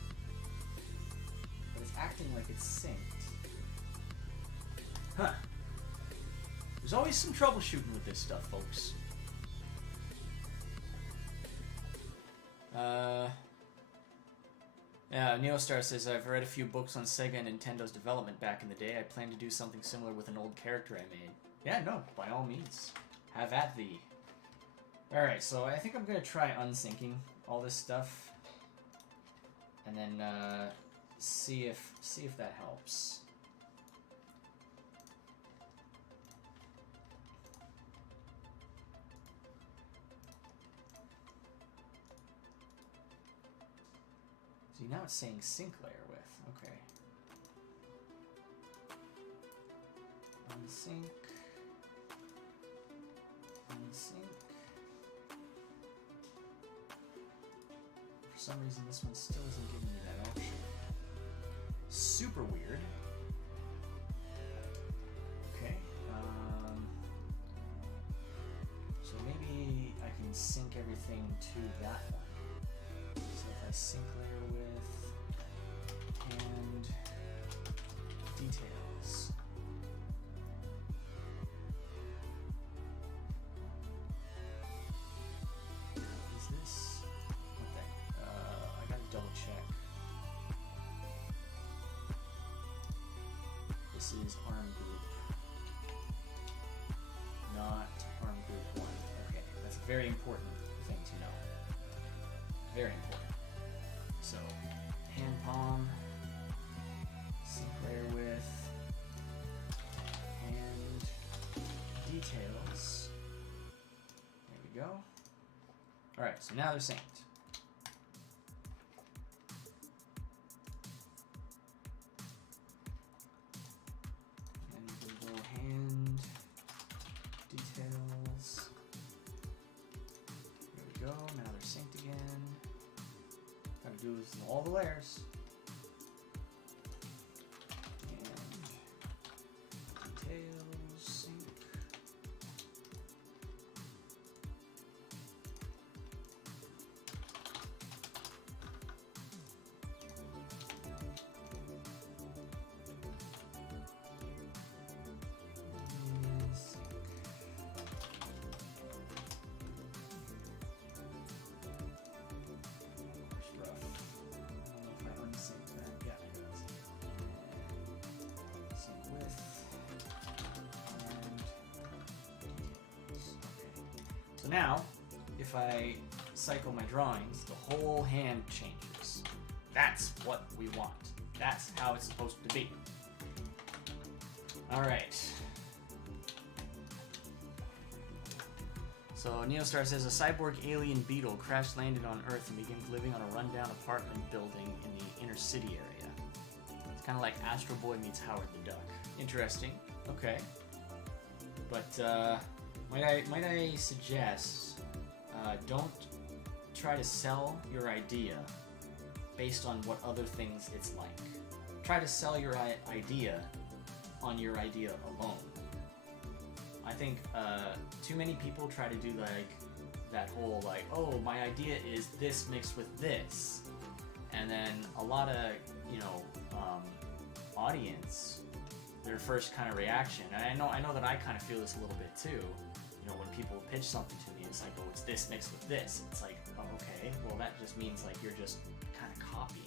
But it's acting like it's synced. Huh. There's always some troubleshooting with this stuff, folks. Neostar says, I've read a few books on Sega and Nintendo's development back in the day. I plan to do something similar with an old character I made. Yeah, no, by all means. Have at thee. Alright, so I think I'm going to try unsyncing all this stuff. And then see if that helps. See, now it's saying sync layer with. Okay. Unsync. Unsync. For some reason, this one still isn't giving me that option. Super weird. Okay. So maybe I can sync everything to that one. So if I sync layer with and details. Is this? Okay. I gotta double check. This is arm group, not arm group 1. Okay, that's a very important thing to know. Very important. So, hand palm, sync layer with, and details. There we go. Alright, so now they're synced. And we'll go hand, details. There we go, now they're synced again. Gotta do this in all the layers. And details, sync. And sync. Rough. I don't know if I unsynced that. Yeah, I did. And sync with and details. Okay. So now, if I cycle my drawings, the whole hand changes. That's what we want. That's how it's supposed to be. All right. So Neostar says a cyborg alien beetle crash landed on Earth and begins living on a rundown apartment building in the inner city area. It's kind of like Astro Boy meets Howard the Duck. Interesting. Okay. But might I suggest don't try to sell your idea based on what other things it's like. Try to sell your idea on your idea alone. I think too many people try to do like that whole like, oh, my idea is this mixed with this, and then a lot of audience, their first kind of reaction, and I know that I kind of feel this a little bit too. You know, when people pitch something to me, it's like, oh, it's this mixed with this. It's like, oh, okay, well that just means like you're just kind of copying.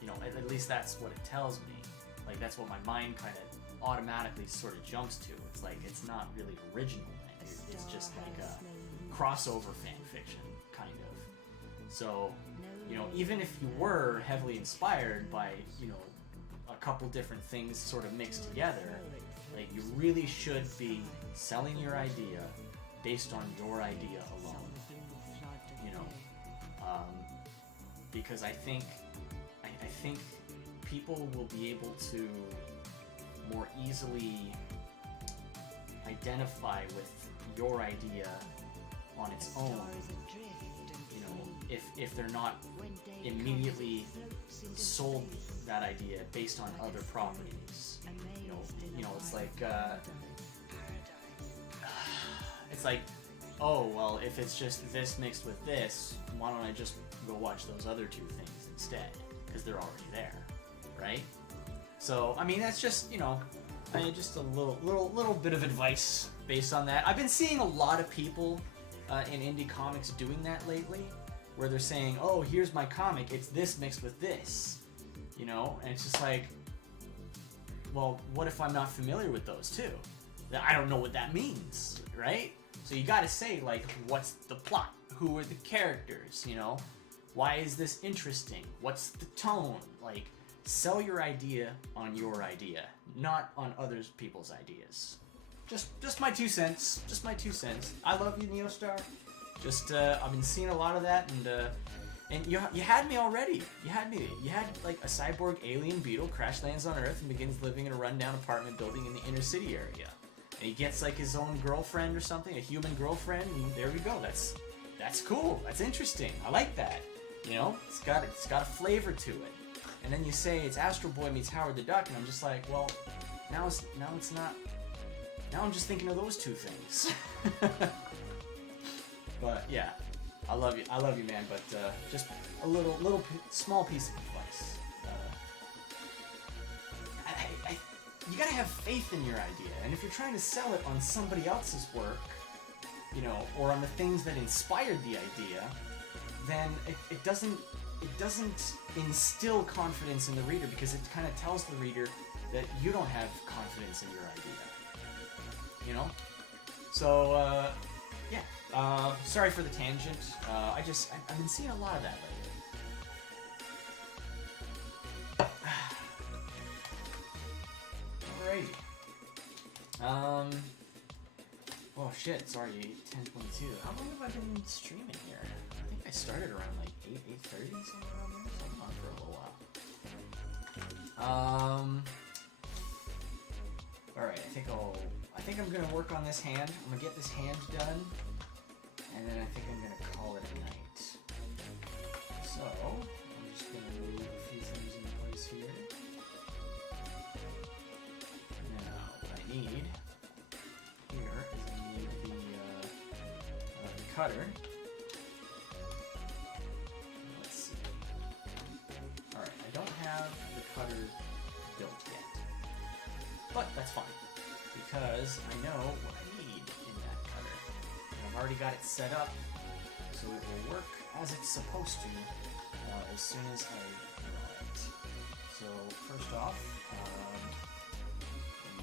You know, at least that's what it tells me. Like that's what my mind kind of automatically sort of jumps to. It's like it's not really original then. It's just like a crossover fan fiction, kind of. So, you know, even if you were heavily inspired by, you know, a couple different things sort of mixed together, like you really should be selling your idea based on your idea alone. You know, because I think people will be able to more easily identify with your idea on its own, you know, if they're not immediately sold that idea based on other properties. You know, it's like, oh, well, if it's just this mixed with this, why don't I just go watch those other two things instead? Because they're already there, right? So, I mean, that's just, you know, just a little bit of advice based on that. I've been seeing a lot of people in indie comics doing that lately, where they're saying, oh, here's my comic, it's this mixed with this, you know? And it's just like, well, what if I'm not familiar with those two? I don't know what that means, right? So you gotta say, like, what's the plot? Who are the characters, you know? Why is this interesting? What's the tone? Like, sell your idea on your idea, not on other people's ideas. Just my 2 cents. Just my 2 cents. I love you, Neostar. Just I've been seeing a lot of that, and you had me already. You had me. You had like a cyborg alien beetle crash lands on Earth and begins living in a rundown apartment building in the inner city area, and he gets like his own girlfriend or something, a human girlfriend. And there we go. That's cool. That's interesting. I like that. You know, it's got a flavor to it. And then you say it's Astro Boy meets Howard the Duck, and I'm just like, well, now it's not. Now I'm just thinking of those two things. But yeah, I love you, man. But just a small piece of advice. You gotta have faith in your idea, and if you're trying to sell it on somebody else's work, you know, or on the things that inspired the idea, then it doesn't instill confidence in the reader, because it kind of tells the reader that you don't have confidence in your idea. You know? So, yeah. Sorry for the tangent. I've been seeing a lot of that lately. Alrighty. Oh shit, sorry, 10:22. How long have I been streaming here? I think I started around like 8:30, somewhere around there. So I'm on for a little while. Alright, I think I'm gonna work on this hand. I'm gonna get this hand done, and then I think I'm gonna call it a night. So, I'm just gonna move a few things into place here. Now, what I need here is I need the cutter. Let's see. Alright, I don't have the cutter built yet. But that's fine, because I know what I need in that cutter. And I've already got it set up, so it will work as it's supposed to as soon as I draw it. So first off, I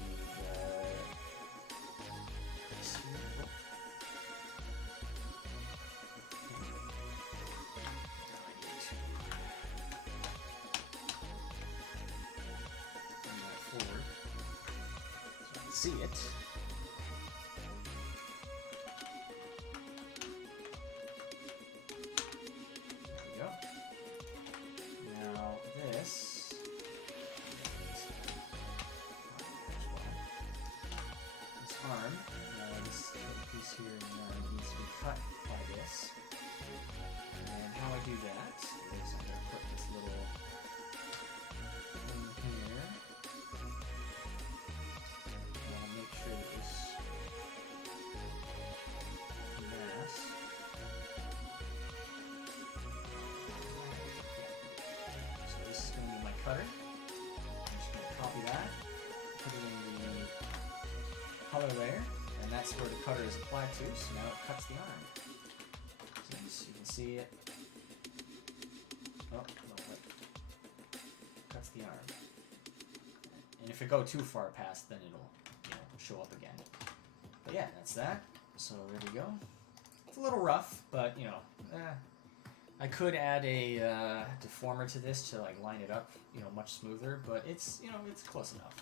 need this here. Now I need to bring that forward so I can see it. cutter. I'm just gonna copy that, put it in the color layer, and that's where the cutter is applied to, so now it cuts the arm. So you can see it. Oh, no, wait. Cuts the arm. And if it go too far past, then it'll, show up again. But yeah, that's that. So there we go. It's a little rough, but I could add a deformer to this to like line it up, much smoother. But it's, it's close enough.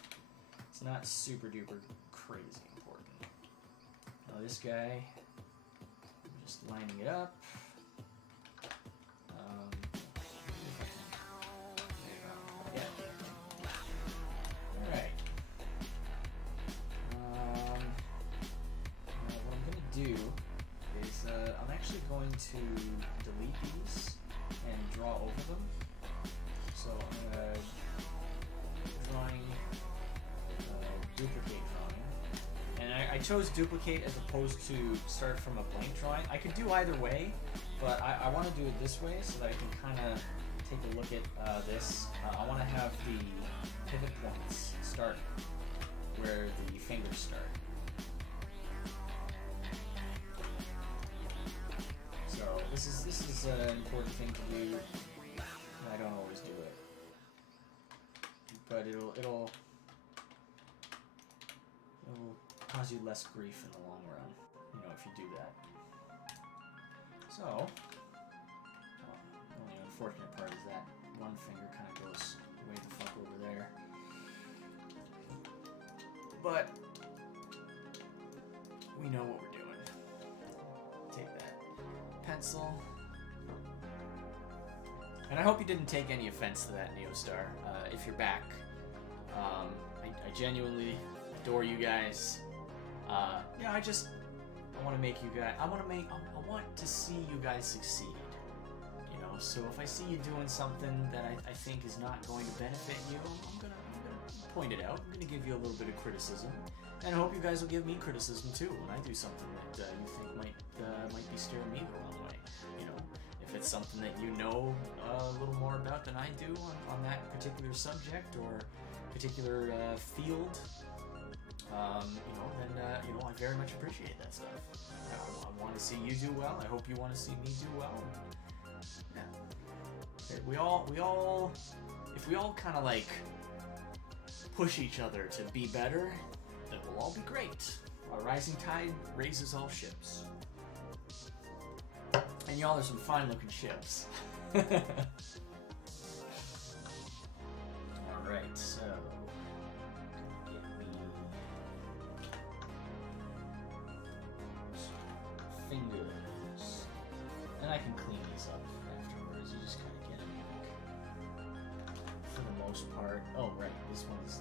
It's not super duper crazy important. Now this guy, I'm just lining it up. Yeah. All right. What I'm gonna do is I'm actually going to delete these and draw over them. So I'm gonna drawing duplicate drawing, and I chose duplicate as opposed to start from a blank drawing. I could do either way, but I want to do it this way so that I can kind of take a look at this. I want to have the pivot points start where the fingers start. So this is an important thing to do. I don't always do it, but it'll cause you less grief in the long run, if you do that. So, the only unfortunate part is that one finger kind of goes way the fuck over there. But we know what we're doing. Take that pencil. And I hope you didn't take any offense to that, Neostar. If you're back, I genuinely adore you guys. I want to make you guys. I want to see you guys succeed. So if I see you doing something that I think is not going to benefit you, I'm gonna point it out. I'm gonna give you a little bit of criticism, and I hope you guys will give me criticism too when I do something that you think might be steering me the wrong way. If it's something that you know a little more about than I do on that particular subject or particular field, then I very much appreciate that stuff. I want to see you do well. I hope you want to see me do well. Yeah. If we all kind of like push each other to be better, then we'll all be great. A rising tide raises all ships. And y'all are some fine looking ships. Alright, so get me fingers. And I can clean these up afterwards. You just kind of get them for the most part. Oh, right, this one is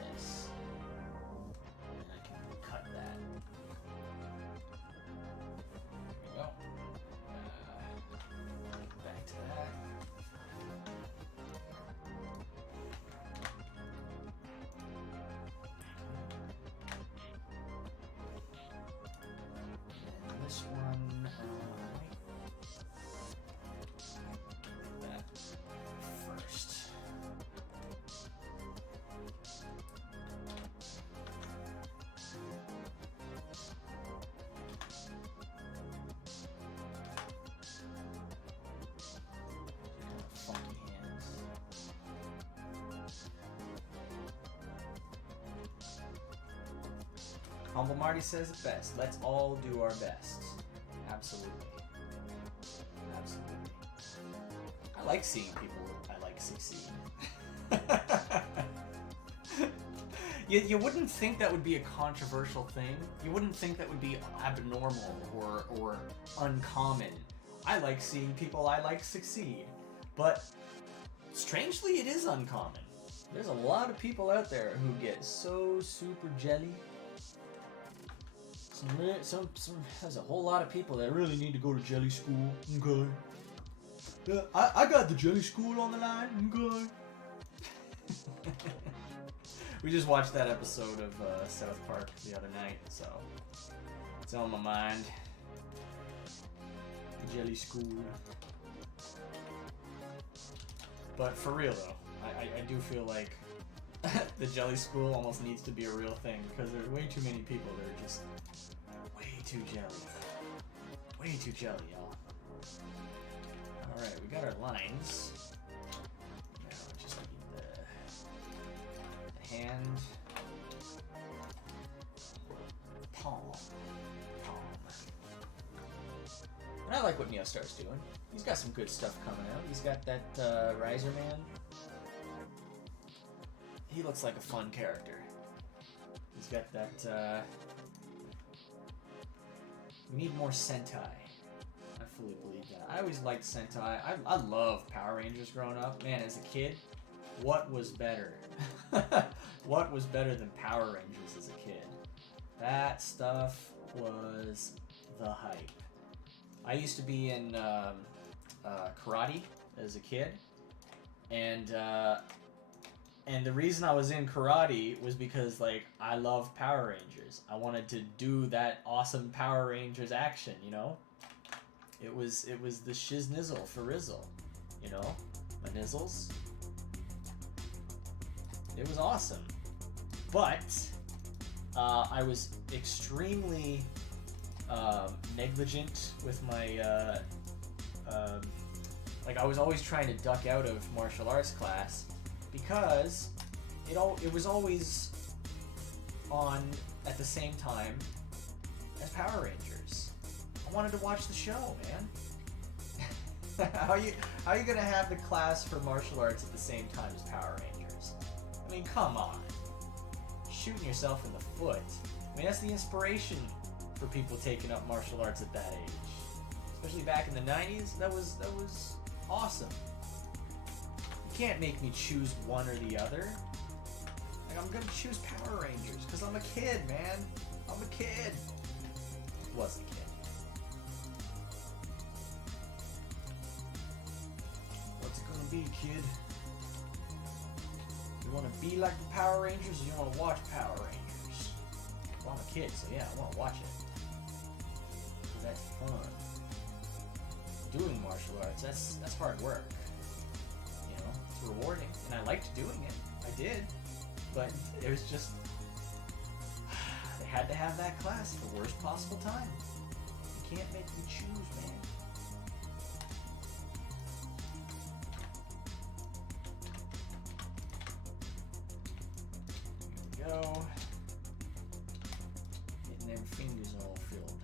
this. And I can cut that. There we go. Back to that. And this one, that first. Funky hands. Humble Marty says it best. Let's all do our best. Absolutely. Absolutely. I like seeing people I like succeed. You wouldn't think that would be a controversial thing. You wouldn't think that would be abnormal or uncommon. I like seeing people I like succeed. But strangely, it is uncommon. There's a lot of people out there who get so super jelly. There's a whole lot of people that really need to go to jelly school. Okay. Yeah, I got the jelly school on the line. Okay. We just watched that episode of South Park the other night, so it's on my mind. Jelly school. But for real though, I do feel like the jelly school almost needs to be a real thing because there's way too many people that are just way too jelly. Way too jelly, y'all. Alright, we got our lines. Now just need the hand. Palm. And I like what Neostar's doing. He's got some good stuff coming out. He's got that Riser Man. He looks like a fun character. He's got that, we need more Sentai. I fully believe that. I always liked Sentai. I loved Power Rangers growing up. Man, as a kid, what was better? What was better than Power Rangers as a kid? That stuff was the hype. I used to be in karate as a kid, and the reason I was in karate was because like I love Power Rangers. I wanted to do that awesome Power Rangers action, you know. It was the shiznizzle for Rizzle, you know, my nizzles. It was awesome, but I was extremely negligent with my like I was always trying to duck out of martial arts class because it was always on at the same time as Power Rangers. I wanted to watch the show, man. How are you gonna have the class for martial arts at the same time as Power Rangers? I mean, come on. Shooting yourself in the foot. I mean, that's the inspiration for people taking up martial arts at that age. Especially back in the 90s, that was awesome. You can't make me choose one or the other. Like, I'm gonna choose Power Rangers, because I'm a kid, man. I'm a kid. Was a kid. What's it gonna be, kid? You wanna be like the Power Rangers, or you wanna watch Power Rangers? Well, I'm a kid, so yeah, I wanna watch it. That's fun. Doing martial arts, that's hard work. You know, it's rewarding, and I liked doing it. I did, but it was just they had to have that class at the worst possible time. You can't make me choose, man. Here we go. Getting them fingers all filled.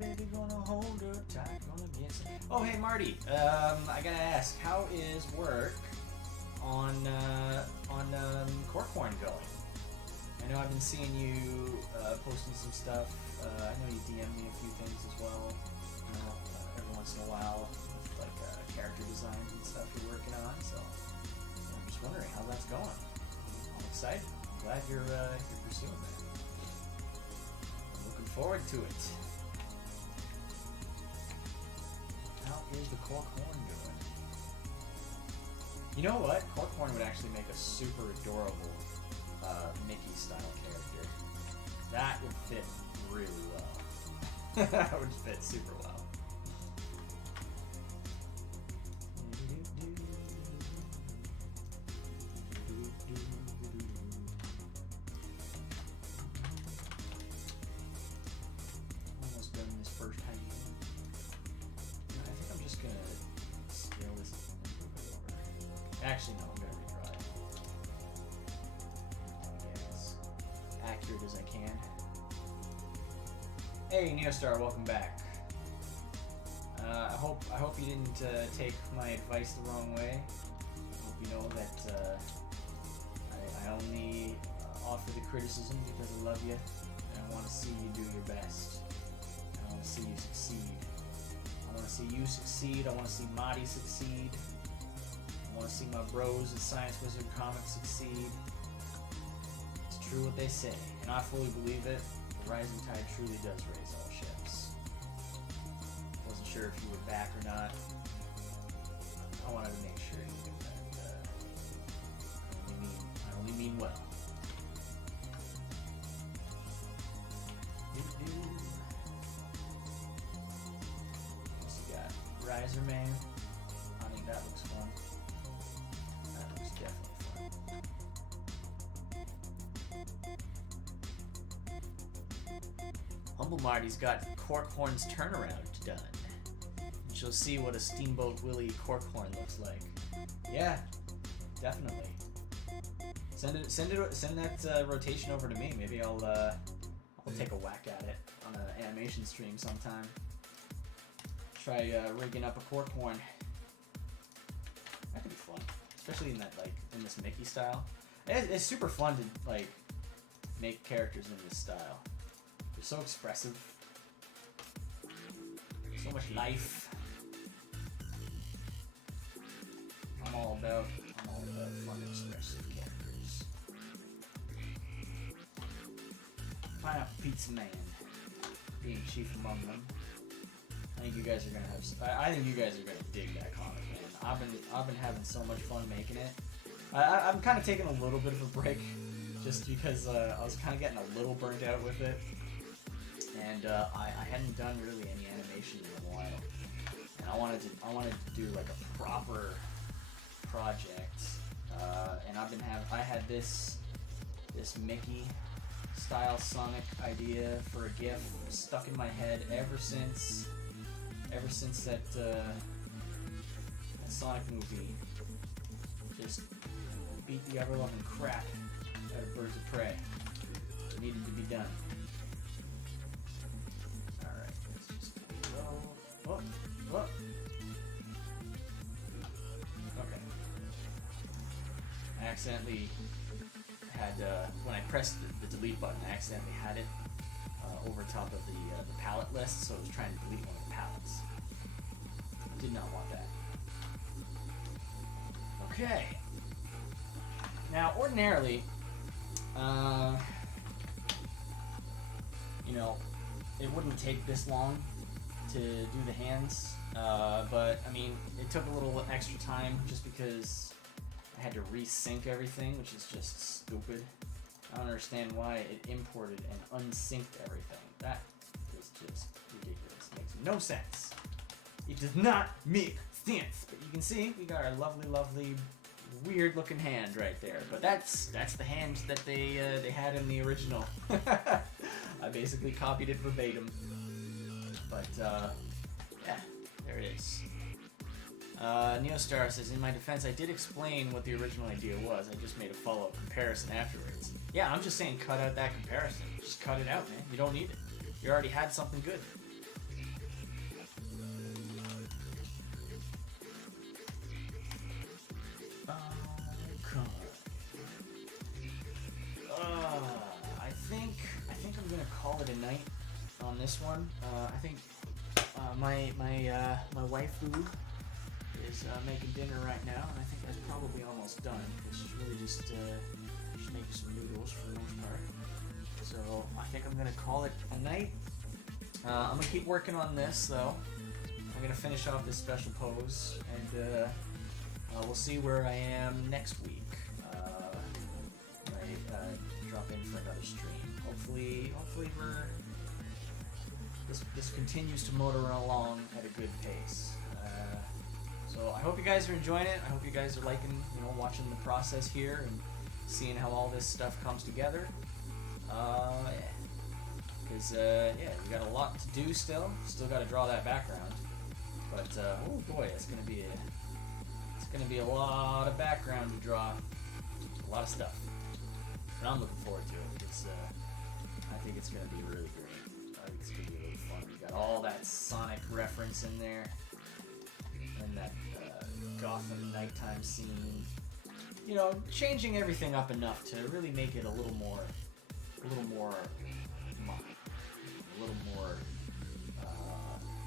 Baby, gonna hold her tight, gonna get some... Oh, hey, Marty. I gotta ask, how is work on Corkhorn going? I know I've been seeing you posting some stuff. I know you DM'd me a few things as well. You know, every once in a while, with, like character designs and stuff you're working on. So I'm just wondering how that's going. I'm excited. I'm glad you're pursuing that. I'm looking forward to it. How is the Corkhorn doing? You know what? Corkhorn would actually make a super adorable Mickey-style character. That would fit really well. That would fit super well. Almost done this first time. I think I'm just gonna scale this and move it over. Actually, no, I'm gonna redraw it. Get as accurate as I can. Hey, Neostar, welcome back. I hope you didn't take my advice the wrong way. I hope you know that I only offer the criticism because I love you, and I want to see you do your best. I want to see you succeed. I want to see you succeed. I want to see Marty succeed. I want to see my bros at Science Wizard Comics succeed. It's true what they say, and I fully believe it. The rising tide truly does raise all ships. Wasn't sure if you were back or not. I wanted to make sure you knew that I only mean well. Riser Man. I think that looks fun. That looks definitely fun. Humble Marty's got Corkhorn's turnaround done. She'll see what a Steamboat Willie Corkhorn looks like. Yeah, definitely. Send that rotation over to me. Maybe I'll take a whack at it on an animation stream sometime. Try rigging up a Corkhorn. That could be fun, especially in that in this Mickey style. It's super fun to make characters in this style. They're so expressive, so much life. I'm all about fun, expressive characters. Pineapple Pizza Man being chief among them. I think you guys are gonna have. I think you guys are gonna dig that comic, man. I've been having so much fun making it. I'm kind of taking a little bit of a break, just because I was kind of getting a little burnt out with it, and I hadn't done really any animation in a while, and I wanted to do like a proper project, and I had this Mickey style Sonic idea for a GIF stuck in my head ever since that Sonic movie just beat the ever-loving crap out of Birds of Prey. It needed to be done. Alright, let's just go. Oh. Okay. I accidentally had, when I pressed the delete button, I accidentally had it over top of the palette list, so I was trying to delete one of the palettes. I did not want that. Okay. Now, ordinarily, it wouldn't take this long to do the hands, but I mean, it took a little extra time just because I had to resync everything, which is just stupid. I don't understand why it imported and unsynced everything. That is just ridiculous. It makes no sense. It does not make sense. But you can see we got our lovely, weird-looking hand right there. But that's the hand that they had in the original. I basically copied it verbatim. But yeah, there it is. Neostar says, in my defense, I did explain what the original idea was. I just made a follow-up comparison afterwards. Yeah, I'm just saying cut out that comparison. Just cut it out, man. You don't need it. You already had something good. I think I'm gonna call it a night on this one. I think my waifu is making dinner right now, and I think that's probably almost done. She's really just making some noodles for the most part. So I think I'm gonna call it a night. I'm gonna keep working on this though. I'm gonna finish off this special pose, and we'll see where I am next week. When I drop in for another stream. Hopefully this continues to motor along at a good pace. So I hope you guys are enjoying it. I hope you guys are liking, watching the process here and seeing how all this stuff comes together. Because we got a lot to do still. Still got to draw that background. But oh boy, it's gonna be a lot of background to draw. A lot of stuff. And I'm looking forward to it. I think it's gonna be really great. I think it's gonna be really fun. We got all that Sonic reference in there, and that Gotham nighttime scene. Changing everything up enough to really make it a little more modern, a little more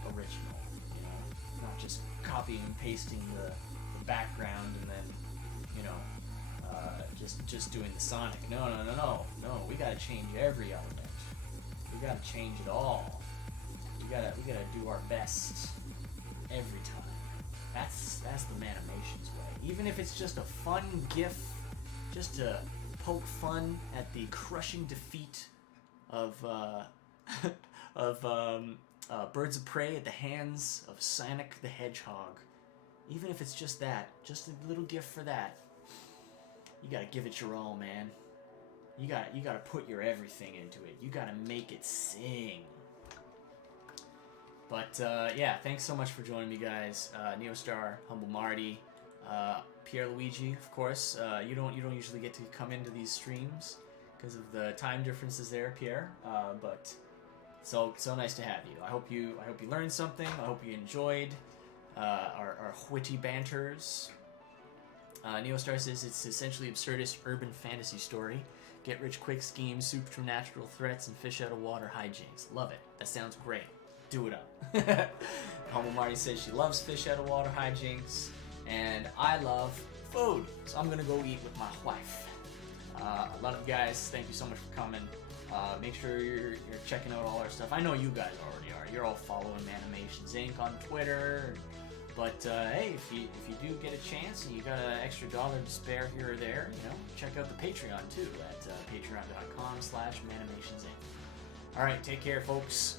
original. Not just copying and pasting the background and then just doing the Sonic. No. We gotta change every element. We gotta change it all. We gotta do our best every time. That's the MANimations way. Even if it's just a fun GIF, just to poke fun at the crushing defeat of Birds of Prey at the hands of Sonic the Hedgehog. Even if it's just that, just a little gift for that, you gotta give it your all, man. You gotta put your everything into it. You gotta make it sing. But yeah, thanks so much for joining me, guys. Neostar, Humble Marty, Pierre Luigi, of course. You don't usually get to come into these streams because of the time differences there, Pierre. But so nice to have you. I hope you learned something. I hope you enjoyed our witty banters. Neostar says it's essentially absurdist urban fantasy story. Get rich quick schemes, supernatural threats, and fish out of water hijinks. Love it. That sounds great. Do it up. Humble Marty says she loves fish out of water hijinks, and I love food, so I'm gonna go eat with my wife. I love you guys. Thank you so much for coming. Make sure you're checking out all our stuff. I know you guys already are. You're all following MANimations Inc. on Twitter. But hey, if you do get a chance and you got an extra dollar to spare here or there, check out the Patreon too at patreon.com/MANimations Inc. All right, take care, folks.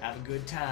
Have a good time.